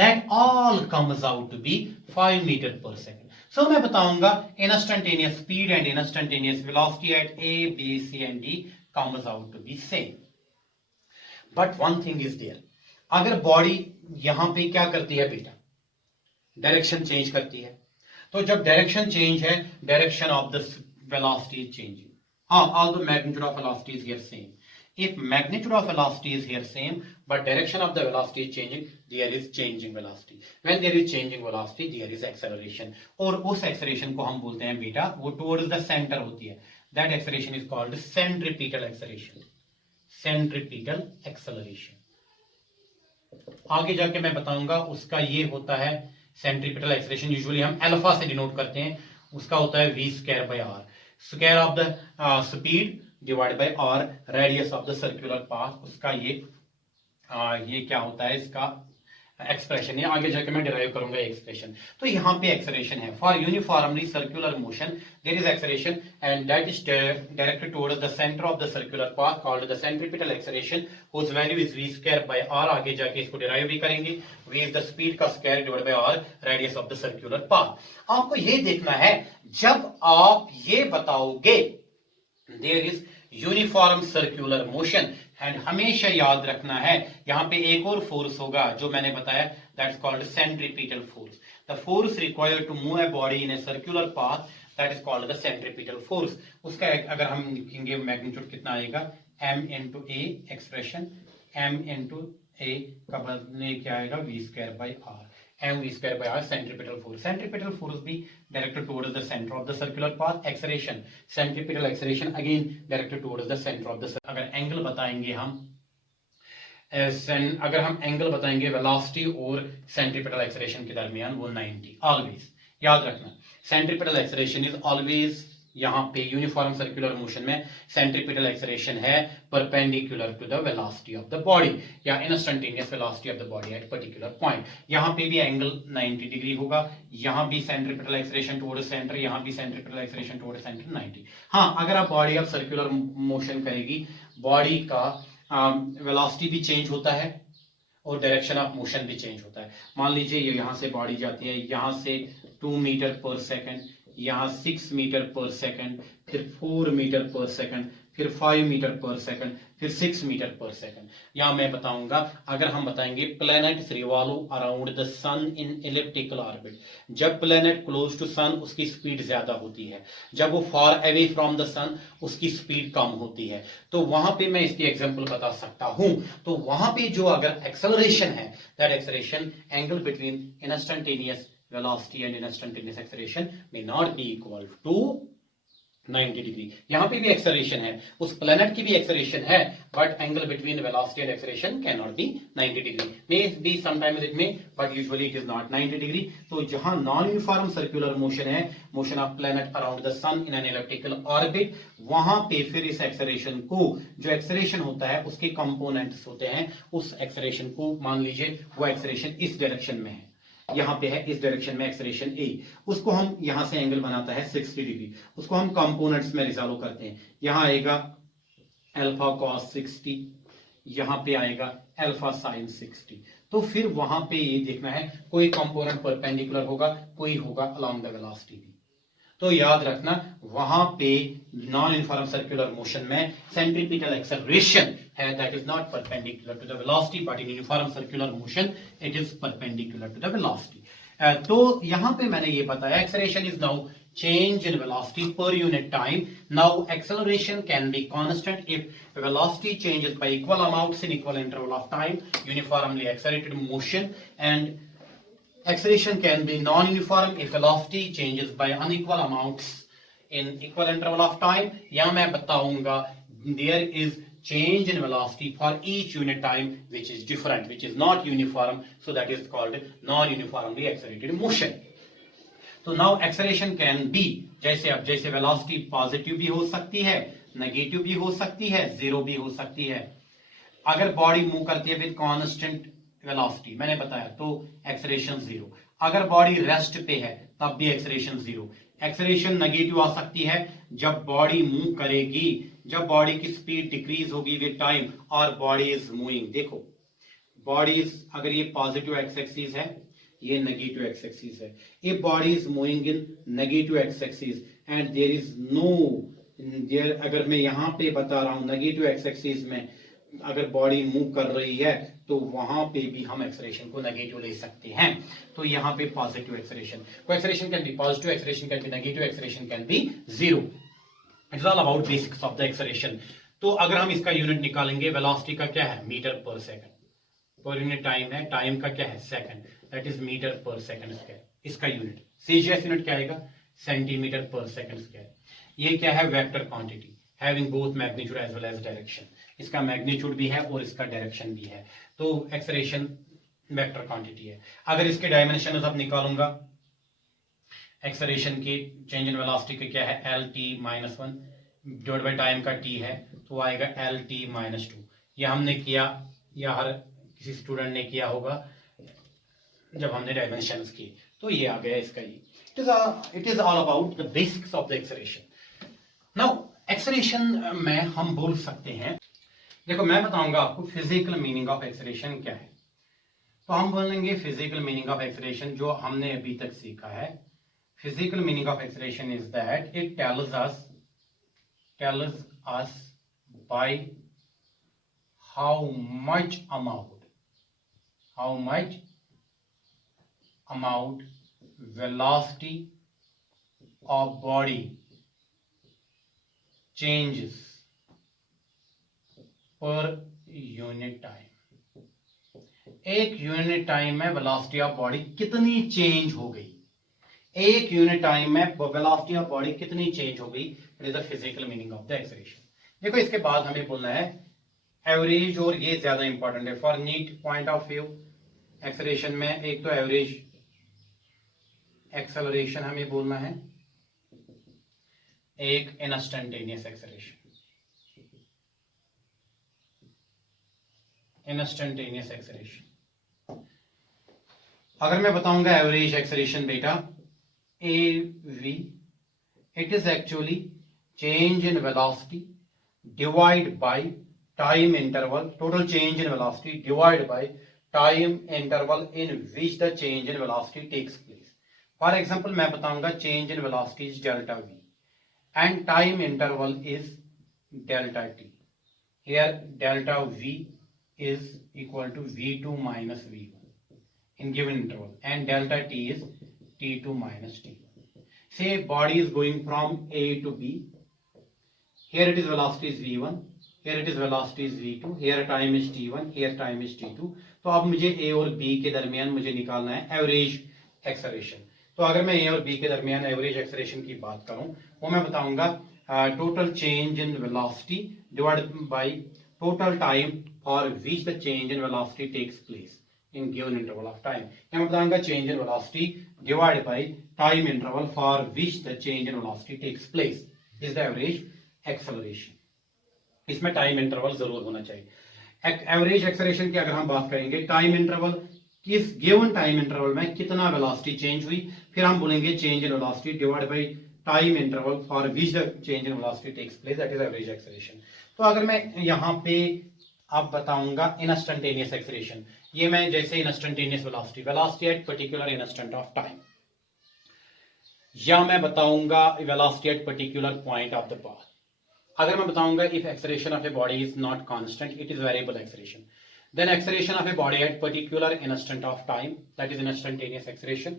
That all comes out to be 5 meter per second. So मैं बताऊंगा instantaneous speed and instantaneous velocity at A, B, C and D comes out to be same. But one thing is there. अगर body यहां पे क्या करती है बेटा? Direction change करती है. तो जब डायरेक्शन चेंज है, direction of the velocity is changing. हाँ, all the magnitude of velocity is here same. If magnitude of velocity is here same but direction of the velocity is changing, there is changing velocity. When there is changing velocity, there is acceleration. और उस acceleration को हम बोलते हैं बेटा, वो towards the centre होती है. That acceleration is called centripetal acceleration. Centripetal acceleration. आगे जाके मैं बताऊंगा उसका ये होता है सेंट्रीपिटल एक्सेलरेशन. यूजुअली हम अल्फा से डिनोट करते हैं. उसका होता है v square by r. Square of the speed divide by r, radius of the circular path. उसका ये क्या होता है, इसका एक्सप्रेशन है. आगे जाके मैं डिराइव करूंगा एक्सप्रेशन. तो यहाँ पे एक्सेलरेशन है. For uniformly circular motion there is acceleration and that is directed towards the centre of the circular path called the centripetal acceleration whose value is v square by r. आगे जाके इसको derive भी करेंगे. v is the speed का square divide by r, radius of the circular path. आपको ये देखना है, जब आप ये बताओगे there is uniform circular motion, and हमेशा याद रखना है यहां पे एक और फोर्स होगा जो मैंने बताया, that's called centripetal force. The force required to move a body in a circular path, that is called the centripetal force. उसका अगर हम लिखेंगे मैग्नीट्यूड कितना आएगा, m into a expression, m into a का बदले क्या आएगा, v square by r. m v square by r centripetal force. Centripetal force be directed towards the center of the circular path. Acceleration, centripetal acceleration again directed towards the center of the. अगर angle बताएंगे हम, अगर हम angle बताएंगे velocity और centripetal acceleration के दरमियान, वो 90. ऑलवेज याद रखना, सेंट्रीपिटल एक्सेलरेशन इज ऑलवेज यहाँ पे यूनिफॉर्म सर्कुलर मोशन में सेंट्रीपिटल एक्सेलरेशन है perpendicular to the velocity of the body या instantaneous velocity of the body at particular point. यहाँ पे भी एंगल 90 डिग्री होगा, यहाँ भी सेंट्रीपिटल एक्सेलरेशन टुवर्ड्स सेंटर, यहाँ भी सेंट्रीपिटल एक्सेलरेशन टुवर्ड्स सेंटर 90। हाँ, अगर आप बॉडी ऑफ सर्कुलर मोशन करेगी, बॉडी का वेलोसिटी भी चेंज होता है और डायरेक्शन ऑफ मोशन भी चेंज होता है। मान लीजिए ये यहाँ से बॉडी जाती है, यहाँ से 2 मीटर पर सेकंड, यहाँ 6 मीटर पर सेकंड, फिर 4 मीटर पर सेकंड, फिर 5 मीटर पर सेकंड, फिर 6 मीटर पर सेकंड। यहाँ मैं बताऊंगा, अगर हम बताएंगे planets revolve around the sun in elliptical orbit, जब प्लैनेट क्लोज टू सन उसकी स्पीड ज्यादा होती है, जब वो far away from the sun उसकी स्पीड कम होती है। तो वहां पे मैं इसकी एग्जांपल बता सकता हूं। तो वहां पे जो अगर एक्सेलरेशन है, that acceleration angle between instantaneous velocity and instantaneous acceleration may not be equal to 90 degree. यहाँ पे भी एक्सेलरेशन है, उस प्लैनेट की भी एक्सेलरेशन है, but angle between velocity and acceleration can not be 90 degree. May be sometimes it may, but usually it is not 90 degree. तो जहां नॉन यूनिफॉर्म सर्कुलर मोशन है, motion of planet around the sun in an elliptical orbit, वहां पे फिर इस acceleration को, जो acceleration होता है उसके कंपोनेंट्स होते हैं, उस एक्सेलरेशन को मान लीजिए वो एक्सेलरेशन इस डायरेक्शन में है, यहाँ पे है इस डायरेक्शन में एक्सेलरेशन ए, उसको हम यहां से एंगल बनाता है 60 डिग्री, उसको हम कंपोनेंट्स में रिजॉल्व करते हैं। यहां आएगा अल्फा कॉस 60, यहां पे आएगा अल्फा साइन 60। तो फिर वहां पे ये देखना है कोई कंपोनेंट परपेंडिकुलर होगा, कोई होगा अलोंग द वेलोसिटी भी। तो याद रखना वहां पे नॉन यूनिफॉर्म सर्कुलर मोशन में सेंट्रीपिटल एक्सेलरेशन है, that is not perpendicular to the velocity, but in uniform circular motion it is perpendicular to the velocity. तो यहां पे मैंने ये बताया acceleration is now change in velocity per unit time. Now acceleration can be constant if velocity changes by equal amounts in equal interval of time, uniformly accelerated motion, and acceleration can be non-uniform if velocity changes by unequal amounts in equal interval of time. या मैं बताऊंगा there is change in velocity for each unit time which is different, which is not uniform, so that is called non-uniformly accelerated motion. तो now acceleration can be, जैसे अब जैसे velocity positive भी हो सकती है, नेगेटिव भी हो सकती है, जीरो भी हो सकती है। अगर बॉडी मूव करती है विद कांस्टेंट वेलोसिटी, मैंने बताया, तो एक्सेलरेशन जीरो। अगर बॉडी रेस्ट पे है तब भी एक्सेलरेशन जीरो। एक्सेलरेशन नेगेटिव आ सकती है जब बॉडी मूव करेगी, जब बॉडी की स्पीड डिक्रीज होगी विद टाइम और बॉडी इज मूविंग। देखो बॉडी, अगर ये पॉजिटिव एक्स एक्सिस है, ये नेगेटिव एक्स एक्सिस है, if body is moving in negative x axis and there is no there, अगर मैं यहाँ पे बता रहा हूँ नेगेटिव एक्स एक्सिस में अगर बॉडी मूव कर रही है तो वहां पे भी हम एक्सेलरेशन को नेगेटिव ले सकते हैं। तो यहाँ पे पॉजिटिव एक्सेलरेशन, को acceleration can be positive, acceleration can be negative, acceleration can be zero. It's all about basics of the acceleration. तो अगर हम इसका यूनिट निकालेंगे, वेलोसिटी का क्या है, मीटर पर सेकंड, पर यूनिट टाइम है, टाइम का क्या है, second, that is metre per second square. इसका यूनिट सीजीएस यूनिट क्या आएगा, सेंटीमीटर पर सेकंड स्क्वायर। ये क्या है, vector quantity having both magnitude as well as direction. इसका मैग्नीट्यूड भी है और इसका डायरेक्शन भी है। तो एक्सेलरेशन वेक्टर क्वांटिटी है। अगर इसके डायमेंशन अब निकालूंगा, एक्सेलरेशन की चेंज इन वेलोसिटी का क्या है, L T minus 1 divide by time का टी है, तो आएगा एल टी माइनस 2। यह हमने किया, या हर किसी स्टूडेंट ने किया होगा जब हमने डायमेंशंस की, तो ये आ गया इसका ही। It is all about the basics of the acceleration. Now acceleration में हम बोल सकते हैं, देखो मैं बताऊंगा आपको फिजिकल मीनिंग ऑफ एक्सेलरेशन क्या है। तो हम बोलेंगे फिजिकल मीनिंग ऑफ एक्सेलरेशन जो हमने अभी तक सीखा है। Physical meaning of acceleration is that it tells us by how much amount velocity of body changes per unit time। एक यूनिट टाइम में वेलोसिटी ऑफ बॉडी कितनी चेंज हो गई, एक यूनिट टाइम में वेलोसिटी ऑफ बॉडी कितनी change हो गई, it is the physical meaning of the acceleration. देखो इसके बाद हमें बोलना है एवरेज, और ये ज्यादा इंपॉर्टेंट है for NEET point of view. Acceleration में एक तो एवरेज एक्सेलरेशन हमें बोलना है, एक इंस्टेंटेनियस एक्सेलरेशन, इंस्टेंटेनियस एक्सेलरेशन। अगर मैं बताऊंगा एवरेज एक्सेलरेशन बेटा a v, it is actually change in velocity divide by time interval, total change in velocity divide by time interval in which the change in velocity takes place. For example मैं बताऊंगा change in velocity is delta v and time interval is delta t. Here delta v is equal to v2 minus v1 in given interval and delta t is t2 minus t1. Say body is going from A to B. Here it is velocity is v1, here it is velocity is v2, here time is t1, here time is t2. तो अब मुझे A और B के दरमियान मुझे निकालना है average acceleration. तो अगर मैं ए और बी के दरमियान एवरेज एक्सेलरेशन की बात करूं, वो मैं बताऊंगा total change in velocity divided by total time for which the change in velocity takes place in given interval of time. मैं बताऊंगा change in velocity divided by time interval for which the change in velocity takes place is the average acceleration. इसमें time interval जरूर होना चाहिए। Average acceleration की अगर हम बात करेंगे, टाइम इंटरवल, किस गिवन टाइम इंटरवल में कितना वेलोसिटी चेंज हुई, फिर हम बोलेंगे change in velocity divide by time interval for which the change in velocity takes place, that is average acceleration. तो अगर मैं यहाँ पे अब बताऊंगा इंस्टेंटेनियस एक्सेलरेशन, ये मैं जैसे instantaneous velocity, velocity at particular instant of time, या मैं बताऊंगा velocity at particular point of the path. अगर मैं बताऊंगा if acceleration of a body is not constant, it is variable acceleration, then acceleration of a body at particular instant of time, that is instantaneous acceleration,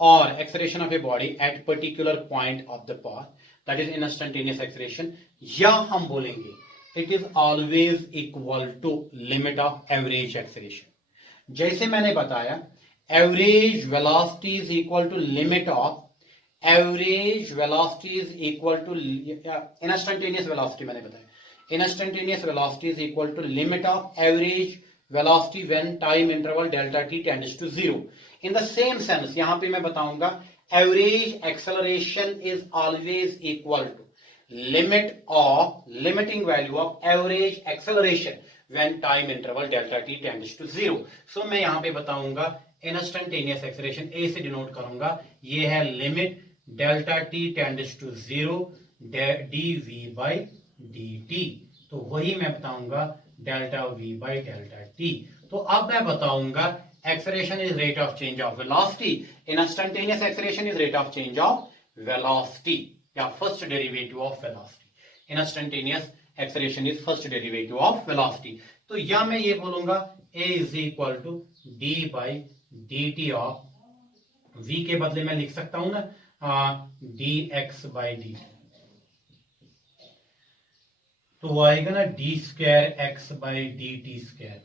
or acceleration of a body at particular point of the path, that is instantaneous acceleration, या हम बोलेंगे it is always equal to limit of average acceleration। जैसे मैंने बताया average velocity is equal to limit of average velocity is equal to instantaneous velocity, मैंने बताया instantaneous velocity is equal to limit of average velocity when time interval delta t tends to 0. In the same sense, यहां पे मैं बताऊंगा average acceleration is always equal to limiting value of average acceleration when time interval delta t tends to 0. So मैं यहां पे बताऊंगा instantaneous acceleration A से denote करूंगा, ये है limit delta t tends to 0 dv by dt। तो वही मैं बताऊंगा delta v by delta t। तो अब मैं बताऊंगा acceleration is rate of change of velocity, instantaneous acceleration is rate of change of velocity या first derivative of velocity. Instantaneous acceleration is first derivative of velocity. तो या मैं ये बोलूंगा a is equal to d by dt of v के बदले मैं लिख सकता हूं ना dx बाई dt, तो वो आएगा ना D square x by d T square.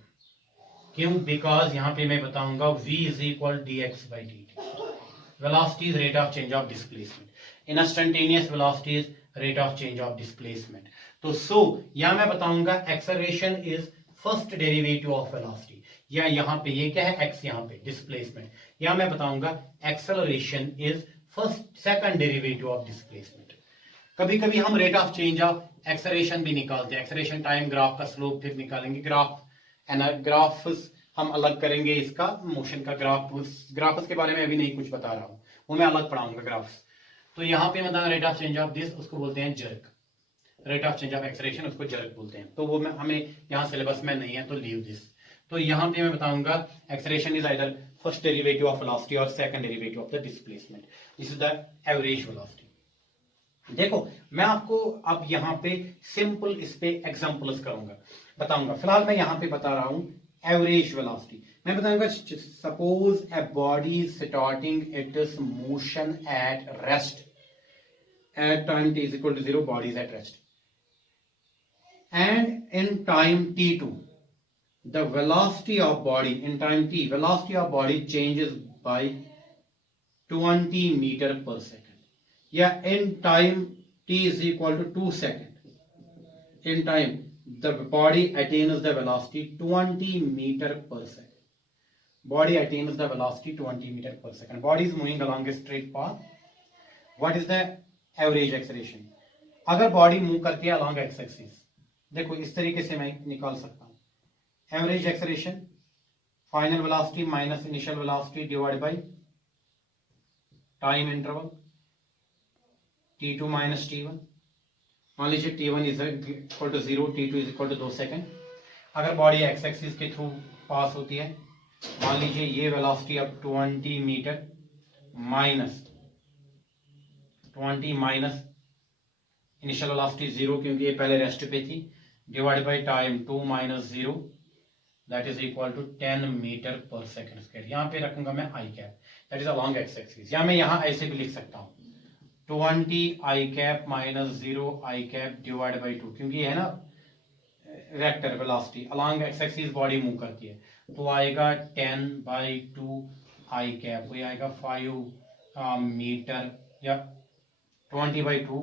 क्यों? बिकॉज यहां पे मैं बताऊंगा v is equal D x by d T. Velocity is rate of change of displacement, instantaneous velocity is rate of change of displacement. तो या मैं बताऊंगा acceleration is first derivative of velocity, या यहां पे ये क्या है x, यहां पे डिस्प्लेसमेंट, या मैं बताऊंगा acceleration is first second derivative of displacement. कभी कभी हम rate of change of acceleration भी निकालते हैं, एक्सेलरेशन टाइम ग्राफ का स्लोप फिर निकालेंगे, ग्राफ हम अलग करेंगे, इसका मोशन का ग्राफ्स के बारे में अभी नहीं कुछ बता रहा हूं, वो मैं अलग पढ़ाऊंगा ग्राफ्स। तो यहाँ पे मतलब rate of change of this उसको बोलते हैं jerk, rate of change of acceleration उसको जर्क बोलते हैं। तो वो हमें यहाँ सिलेबस में नहीं है, तो लीव दिस। तो यहाँ पे मैं बताऊंगा acceleration is either first derivative of velocity और second derivative of the displacement, this is the average velocity. देखो मैं आपको अब यहाँ पे सिंपल इस पे एग्जांपल्स करूंगा, बताऊंगा। फिलहाल मैं यहाँ पे बता रहा हूं एवरेज वेलोसिटी। मैं बताऊंगा suppose a body starting it's motion at rest at time t is equal to 0, body is at rest, and in time t2 the velocity of body in time t, velocity of body changes by 20 meter per second, yeah, in time t is equal to 2 seconds, in time the body attains the velocity 20 meter per second, body attains the velocity 20 meter per second, body is moving along a straight path. What is the average acceleration? अगर body move करती है along x axis, देखो इस तरीके से मैं निकाल सकता हूं, average acceleration final velocity minus initial velocity divide by time interval t2 minus t1। मान लीजिए t1 is equal to 0, t2 इज इक्वल टू 2 सेकेंड। अगर बॉडी एक्स एक्सिस के थ्रू पास होती है, मान लीजिए ये वेलोसिटी अब 20 metre minus 20 minus initial velocity 0 क्योंकि ये पहले रेस्ट पे थी, divide by time 2 minus 0 that is equal to 10 metre per second square. यहाँ पे रखूंगा मैं i cap, that is along x axis, या मैं यहाँ ऐसे भी लिख सकता हूँ 20 i cap minus 0 i cap divide by 2, क्योंकि है ना vector velocity along x axis body move करती है, तो आएगा 10 बाई 2 आई कैप, वो आएगा 5 मीटर, या 20 बाई 2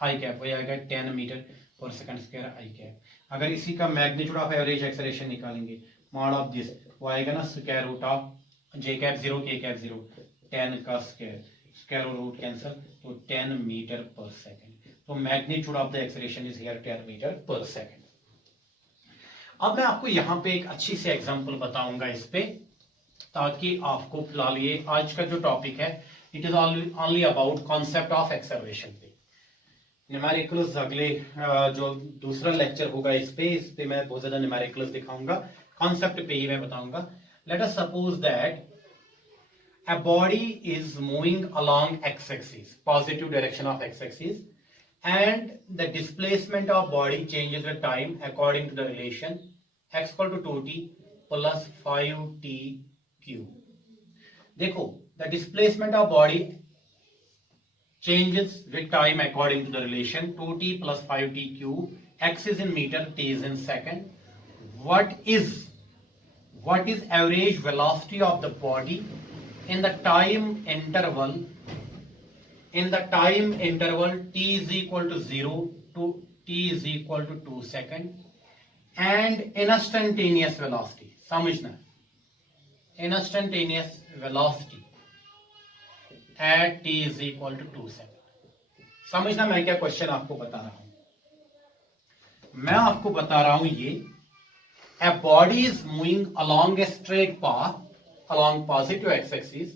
आई कैप, वो आएगा 10 मीटर पर सेकंड स्क्वायर आई कैप। अगर इसी का मैग्नीट्यूड ऑफ एवरेज एक्सेलरेशन निकालेंगे, मॉड ऑफ दिस, वो आएगा ना square root of j cap 0 k cap 0, 10 का स्क्वायर, स्क्वायर रूट कैंसिल, तो 10 मीटर पर सेकेंड। तो magnitude of the acceleration is here 10 metre per second. अब मैं आपको यहाँ पे एक अच्छी सी एग्जांपल बताऊंगा इस पे, ताकि आपको फिलहाल ये आज का जो टॉपिक है it is only about concept of acceleration पे। न्यूमेरिकल्स अगले जो दूसरा लेक्चर होगा इस पे मैं बहुत ज्यादा न्यूमेरिकल्स दिखाऊंगा, कॉन्सेप्ट पे ही मैं बताऊंगा। Let us suppose that a body is moving along x-axis, positive direction of x-axis, and the displacement of body changes with time according to the relation x equal to 2t plus 5t cube. देखो, the displacement of body changes with time according to the relation 2t plus 5t cube, x is in meter, t is in second. What is average velocity of the body in the time interval t is equal to 0 to t is equal to 2 second, and instantaneous velocity, समझना, instantaneous velocity at t is equal to 2 second। समझना मैं क्या question आपको बता रहा हूं, मैं आपको बता रहा हूं ये a body is moving along a straight path along positive x-axis,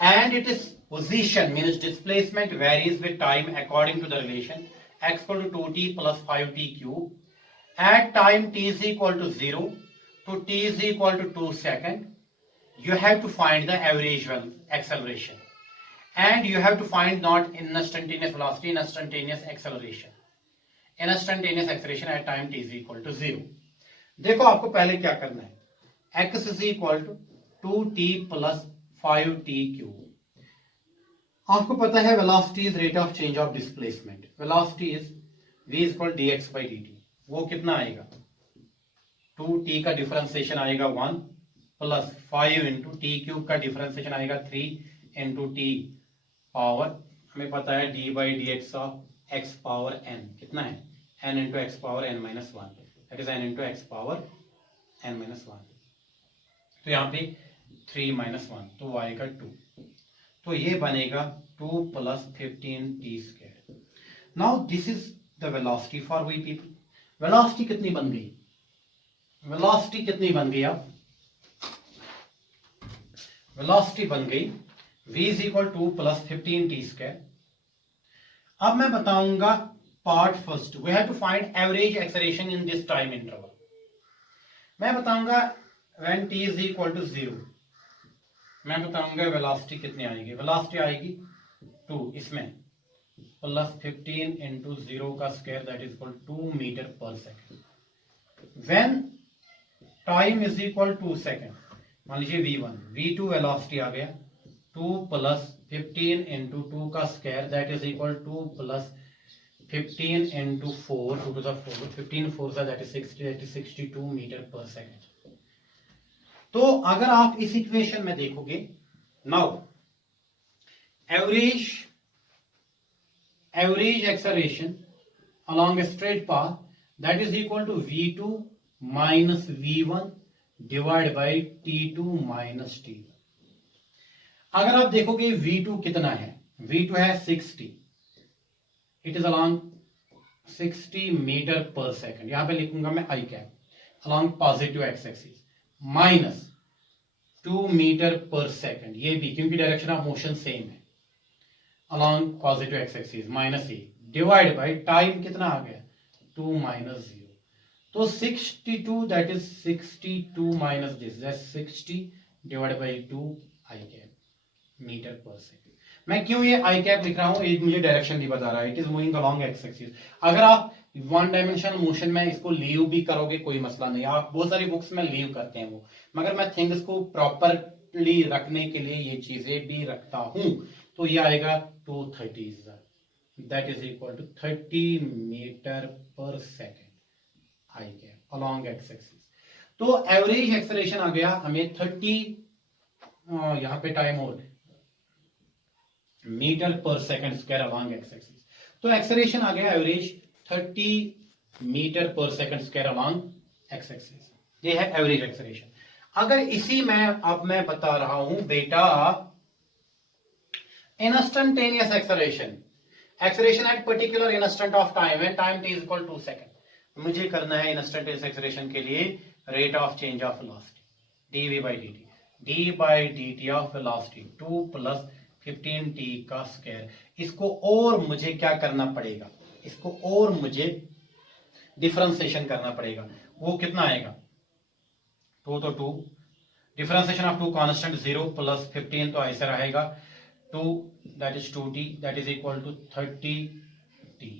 and its position means displacement varies with time according to the relation x equal to 2t plus 5t cube. At time t is equal to 0 to t is equal to 2 second, you have to find the average acceleration, and you have to find not instantaneous velocity, instantaneous acceleration. Instantaneous acceleration at time t is equal to 0. देखो आपको पहले क्या करना है, x is equal to 2t plus 5t cube। आपको पता है velocity is rate of change of displacement, velocity is v is equal dx by dt। वो कितना आएगा, 2t का डिफरेंशिएशन आएगा 1 प्लस 5 इंटू टी क्यूब का डिफरेंशिएशन आएगा 3 इंटू टी पावर, हमें पता है d by dx of x power n कितना है, n into x power n minus 1, that is n into x power n minus 1। तो यहाँ पे 3 माइनस 1 तो वो आएगा 2, तो ये बनेगा 2 plus 15t square. Now this is the velocity for we people. Velocity कितनी बन गई, वेलोसिटी कितनी बन गई, अब वेलोसिटी बन गई v is equal 2 plus 15t square. अब मैं बताऊंगा part first, we have to find average acceleration in this time interval. मैं बताऊंगा when t is equal to 0, मैं बताऊंगा वेलोसिटी कितनी आएगी, वेलोसिटी आएगी 2 इसमें प्लस 15 इंटू 0 का square that is equal 2 metre per second. When time is equal 2 second, मान लीजिए v1 v2 वेलोसिटी आ गया 2 प्लस 15 इंटू 2 का square that is equal 2 plus 15 into 4 2 to the 4 15 4 that is 60 that is 62 metre per second. तो अगर आप इस equation में देखोगे, now average acceleration along a straight path that is equal to v2 minus v1 divided by t2 minus t। अगर आप देखोगे v2 कितना है, v2 है 60 it is along 60 metre per second, यहां पे लिखूंगा मैं i cap along positive x axis minus 2 metre per second, ये भी क्योंकि डायरेक्शन ऑफ मोशन सेम है, along positive x axis minus a divide by time कितना आ गया 2 माइनस 0, तो 62 that is 62 minus this that 60 divide by 2 i cap metre per second. मैं क्यों ये आई कैप लिख रहा हूं, ये मुझे डायरेक्शन नहीं बता रहा है, it is moving along x axis. अगर आप वन डायमेंशनल मोशन में इसको लीव भी करोगे कोई मसला नहीं, आप बहुत सारी बुक्स में लीव करते हैं वो, मगर मैं थिंग्स को प्रॉपरली रखने के लिए ये चीजें भी रखता हूं, तो ये आएगा 230 that is equal to 30 metre per second i cap along x axis. तो एवरेज एक्सेलरेशन आ गया हमें 30 यहां पे टाइम और metre per second square along x axis, तो एक्सेलरेशन आ गया average 30 metre per second square along x axis, ये है एवरेज एक्सेलरेशन। अगर इसी में अब मैं बता रहा हूं बेटा instantaneous acceleration, acceleration at particular instant of time and time t equal 2 second, मुझे करना है इंस्टेंटेनियस एक्सेलरेशन के लिए rate of change of velocity dv by dt, d by dt of velocity 2 plus 15t का स्क्वायर, इसको और मुझे क्या करना पड़ेगा, इसको और मुझे डिफरेंशिएशन करना पड़ेगा, वो कितना आएगा 2 तो 2 डिफरेंशिएशन ऑफ 2 कांस्टेंट 0 प्लस 15 तो ऐसा रहेगा 2 that is 2t that is equal to 30t।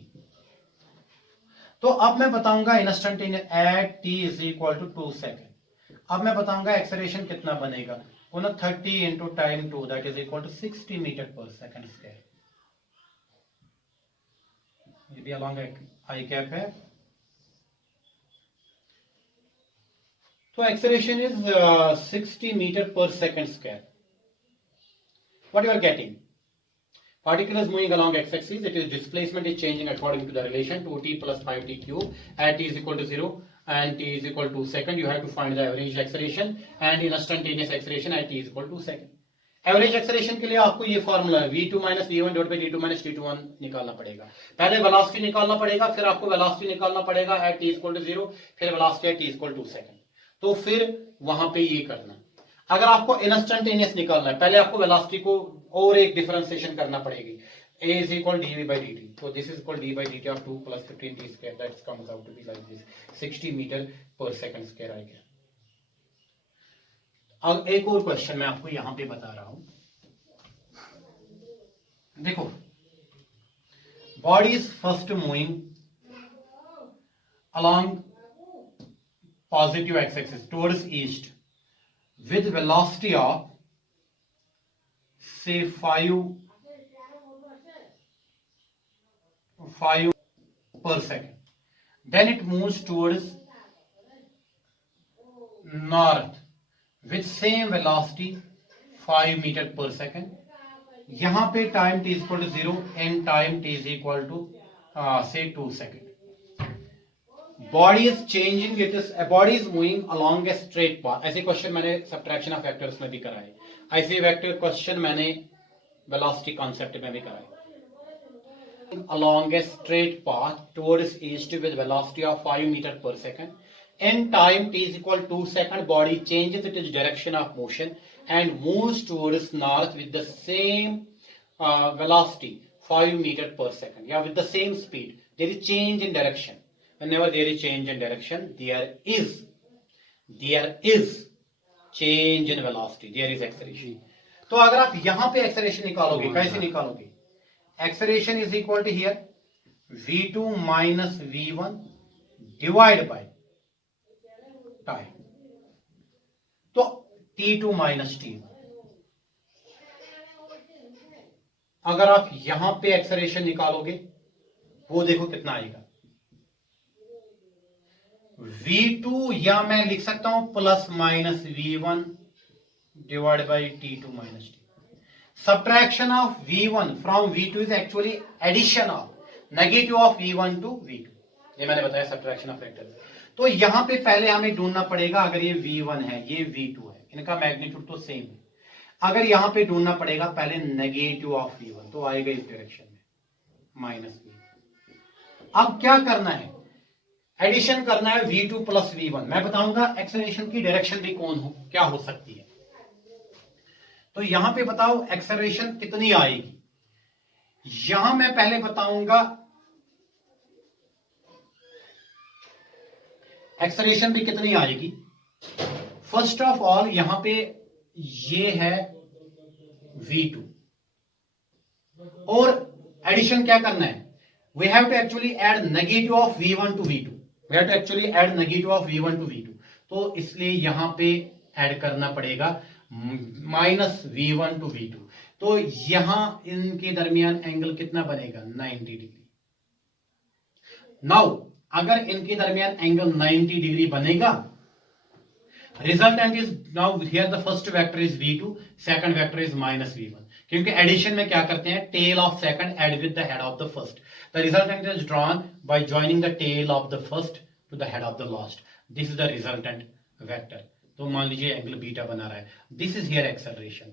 तो अब मैं बताऊंगा instantaneous at t is equal to 2 second, अब मैं बताऊंगा एक्सेलरेशन कितना बनेगा, 30 into time 2 that is equal to 60 metre per second square, ये भी अलॉन्ग आई कैप है, तो acceleration is 60 metre per second square. What you are getting? Particle is moving along x-axis. It is displacement is changing according to the relation 2t plus 5t cube at t is equal to 0 and t is equal to second. You have to find the average acceleration and instantaneous acceleration at t is equal to second. Average acceleration के लिए आपको ये formula है v2 minus v1 divide bye d2 minus t21 निकालना पड़ेगा। पहले velocity निकालना पड़ेगा, फिर आपको वेलोसिटी निकालना पड़ेगा एट t इक्वल टू 0, फिर velocity at t equal to second, तो फिर वहां पे ये करना। अगर आपको इंस्टेंटेनियस निकालना है, पहले आपको वेलोसिटी को और एक डिफरेंशिएशन करना पड़ेगी, a is equal dv by dt, so this is called d by dt of 2 plus 15t square, that comes out to be like this 60 metre per second square आ गया। अब एक और क्वेश्चन मैं आपको यहां पे बता रहा हूं, देखो body is first moving along positive x axis towards east with velocity of say 5 per second, then it moves towards north with same velocity 5 meter per second, यहां पे time t is equal to 0 and time t is equal to say 2 second. Body is changing, it is a body is moving along a straight path. ऐसे question मैंने subtraction of vectors में भी कराए, ऐसे vector question मैंने velocity concept में भी कराए। Along a straight path towards east with velocity of 5 meter per second, in time t is equal to 2 second, body changes its direction of motion and moves towards north with the same velocity 5 meter per second, yeah, with the same speed. There is change in direction. Whenever there is change in direction, there is change in velocity, there is acceleration. तो अगर आप यहां पे acceleration निकालोगे, कैसे निकालोगे, acceleration is equal to here v2 minus v1 divide by time, तो t2 minus t1। अगर आप यहां पे एक्सेलरेशन निकालोगे वो देखो कितना आएगा, v2 या मैं लिख सकता हूं plus minus v1 divide bye t2 minus t। Subtraction of v1 from v2 is actually addition of negative of v1 to v2, ये मैंने बताया सब्ट्रैक्शन ऑफ वेक्टर। तो यहां पे पहले हमें ढूंढना पड़ेगा, अगर ये v1 है ये v2 है, इनका मैग्नीट्यूड तो सेम है, अगर यहां पे ढूंढना पड़ेगा पहले नेगेटिव ऑफ v1, तो आएगा इस डायरेक्शन में माइनस v, अब क्या करना है, एडिशन करना है v2 प्लस v1। मैं बताऊंगा एक्सेलरेशन की डायरेक्शन भी क्या हो सकती है। तो यहां पे बताओ एक्सेलरेशन कितनी आएगी, यहां मैं पहले बताऊंगा एक्सेलरेशन भी कितनी आएगी। फर्स्ट ऑफ ऑल यहां पे ये है v2 और एडिशन क्या करना है, we have to actually add negative of v1 to v2, we have to actually add negative of v1 to v2। तो इसलिए यहां पे ऐड करना पड़ेगा माइनस v1 टू v2। तो यहां इनके दरमियान एंगल कितना बनेगा, 90 डिग्री। नाउ अगर इनके दरमियान एंगल 90 डिग्री बनेगा, resultant is, now here the first vector is v2, second vector is minus v1, क्योंकि एडिशन में क्या करते हैं, tail of second add with the head of the first. The resultant is drawn by joining the tail of the first to the head of the last. This is the resultant vector. तो मान लीजिए angle beta बना रहा है, this is here acceleration.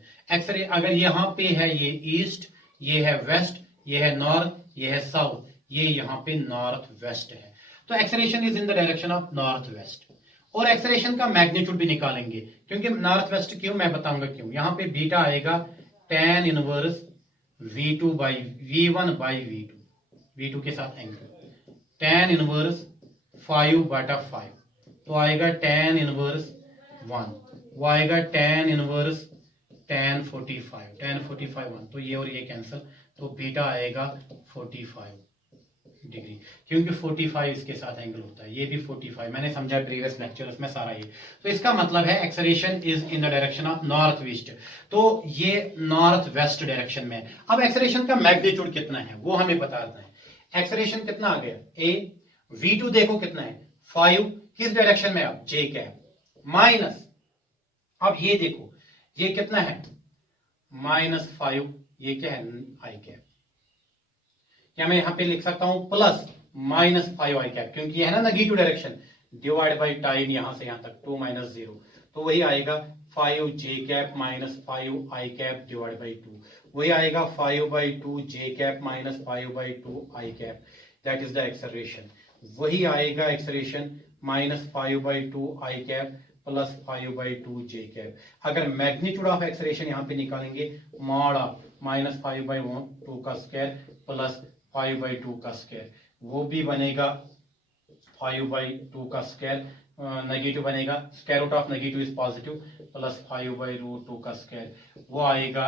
अगर यहां पे है ये ईस्ट, ये है वेस्ट, ये है नॉर्थ, ये है साउथ, ये यहां पे नॉर्थ वेस्ट है, तो acceleration is in the direction of north west. और एक्सेलरेशन का मैग्नीट्यूड भी निकालेंगे, क्योंकि नॉर्थ वेस्ट क्यों, मैं बताऊंगा क्यों। यहां पे बीटा आएगा tan inverse v2 by v1 by v2 के साथ एंगल, tan इनवर्स 5/5, तो आएगा tan इनवर्स 1, वो आएगा tan इनवर्स tan 45 1, तो ये और ये कैंसिल, तो बीटा आएगा 45 डिग्री, क्योंकि 45 इसके साथ एंगल होता है, ये भी 45, मैंने समझा प्रीवियस लेक्चर में सारा ये। तो इसका मतलब है acceleration is in the direction of north west, तो ये नॉर्थ वेस्ट डायरेक्शन में है। अब एक्सेलरेशन का मैग्नीट्यूड कितना है वो हमें बताना है। एक्सेलरेशन कितना आ गया, ए v2 देखो कितना है 5, किस डायरेक्शन में, अब j कैप, माइनस, अब ये देखो ये कितना है -5, ये क्या है i कैप, या मैं यहां पे लिख सकता हूं प्लस -5 i कैप, क्योंकि ये है ना negative direction, divide by time यहां से यहां तक 2 - 0, तो वही आएगा 5 j cap minus 5 i cap divide by 2, वही आएगा 5/2 j cap minus 5/2 i cap, that is the acceleration. वही आएगा acceleration -5/2 i cap plus 5/2 j cap. अगर मैग्नीट्यूड ऑफ एक्सेलरेशन यहां पे निकालेंगे, मॉड ऑफ -5/2 का स्क्वायर प्लस 5/2 का स्क्वायर, वो भी बनेगा 5/2 का स्क्वायर, नेगेटिव बनेगा, square root of negative is positive, plus 5/2 का स्क्वायर, वो आएगा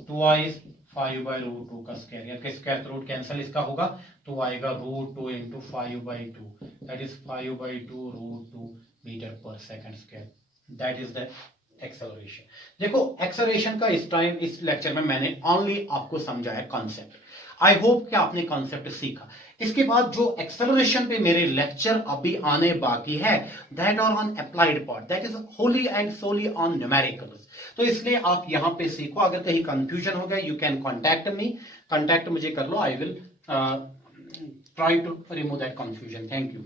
2i 5/2 का स्क्वायर, या स्क्वायर रूट कैंसिल इसका होगा, तो आएगा √2 into 5/2, that is 5/2 √2 metre per second square, that is the acceleration. देखो एक्सेलरेशन का इस टाइम इस लेक्चर में मैंने ओनली आपको समझाया कॉन्सेप्ट। आई होप कि आपने कॉन्सेप्ट सीखा। इसके बाद जो एक्सेलरेशन पे मेरे लेक्चर अभी आने बाकी है, that are on applied part, that is wholly and solely on numericals. तो इसलिए आप यहां पे सीखो। अगर कहीं कंफ्यूजन हो गया, you can contact me, contact मुझे कर लो, I will try to remove that confusion. Thank you.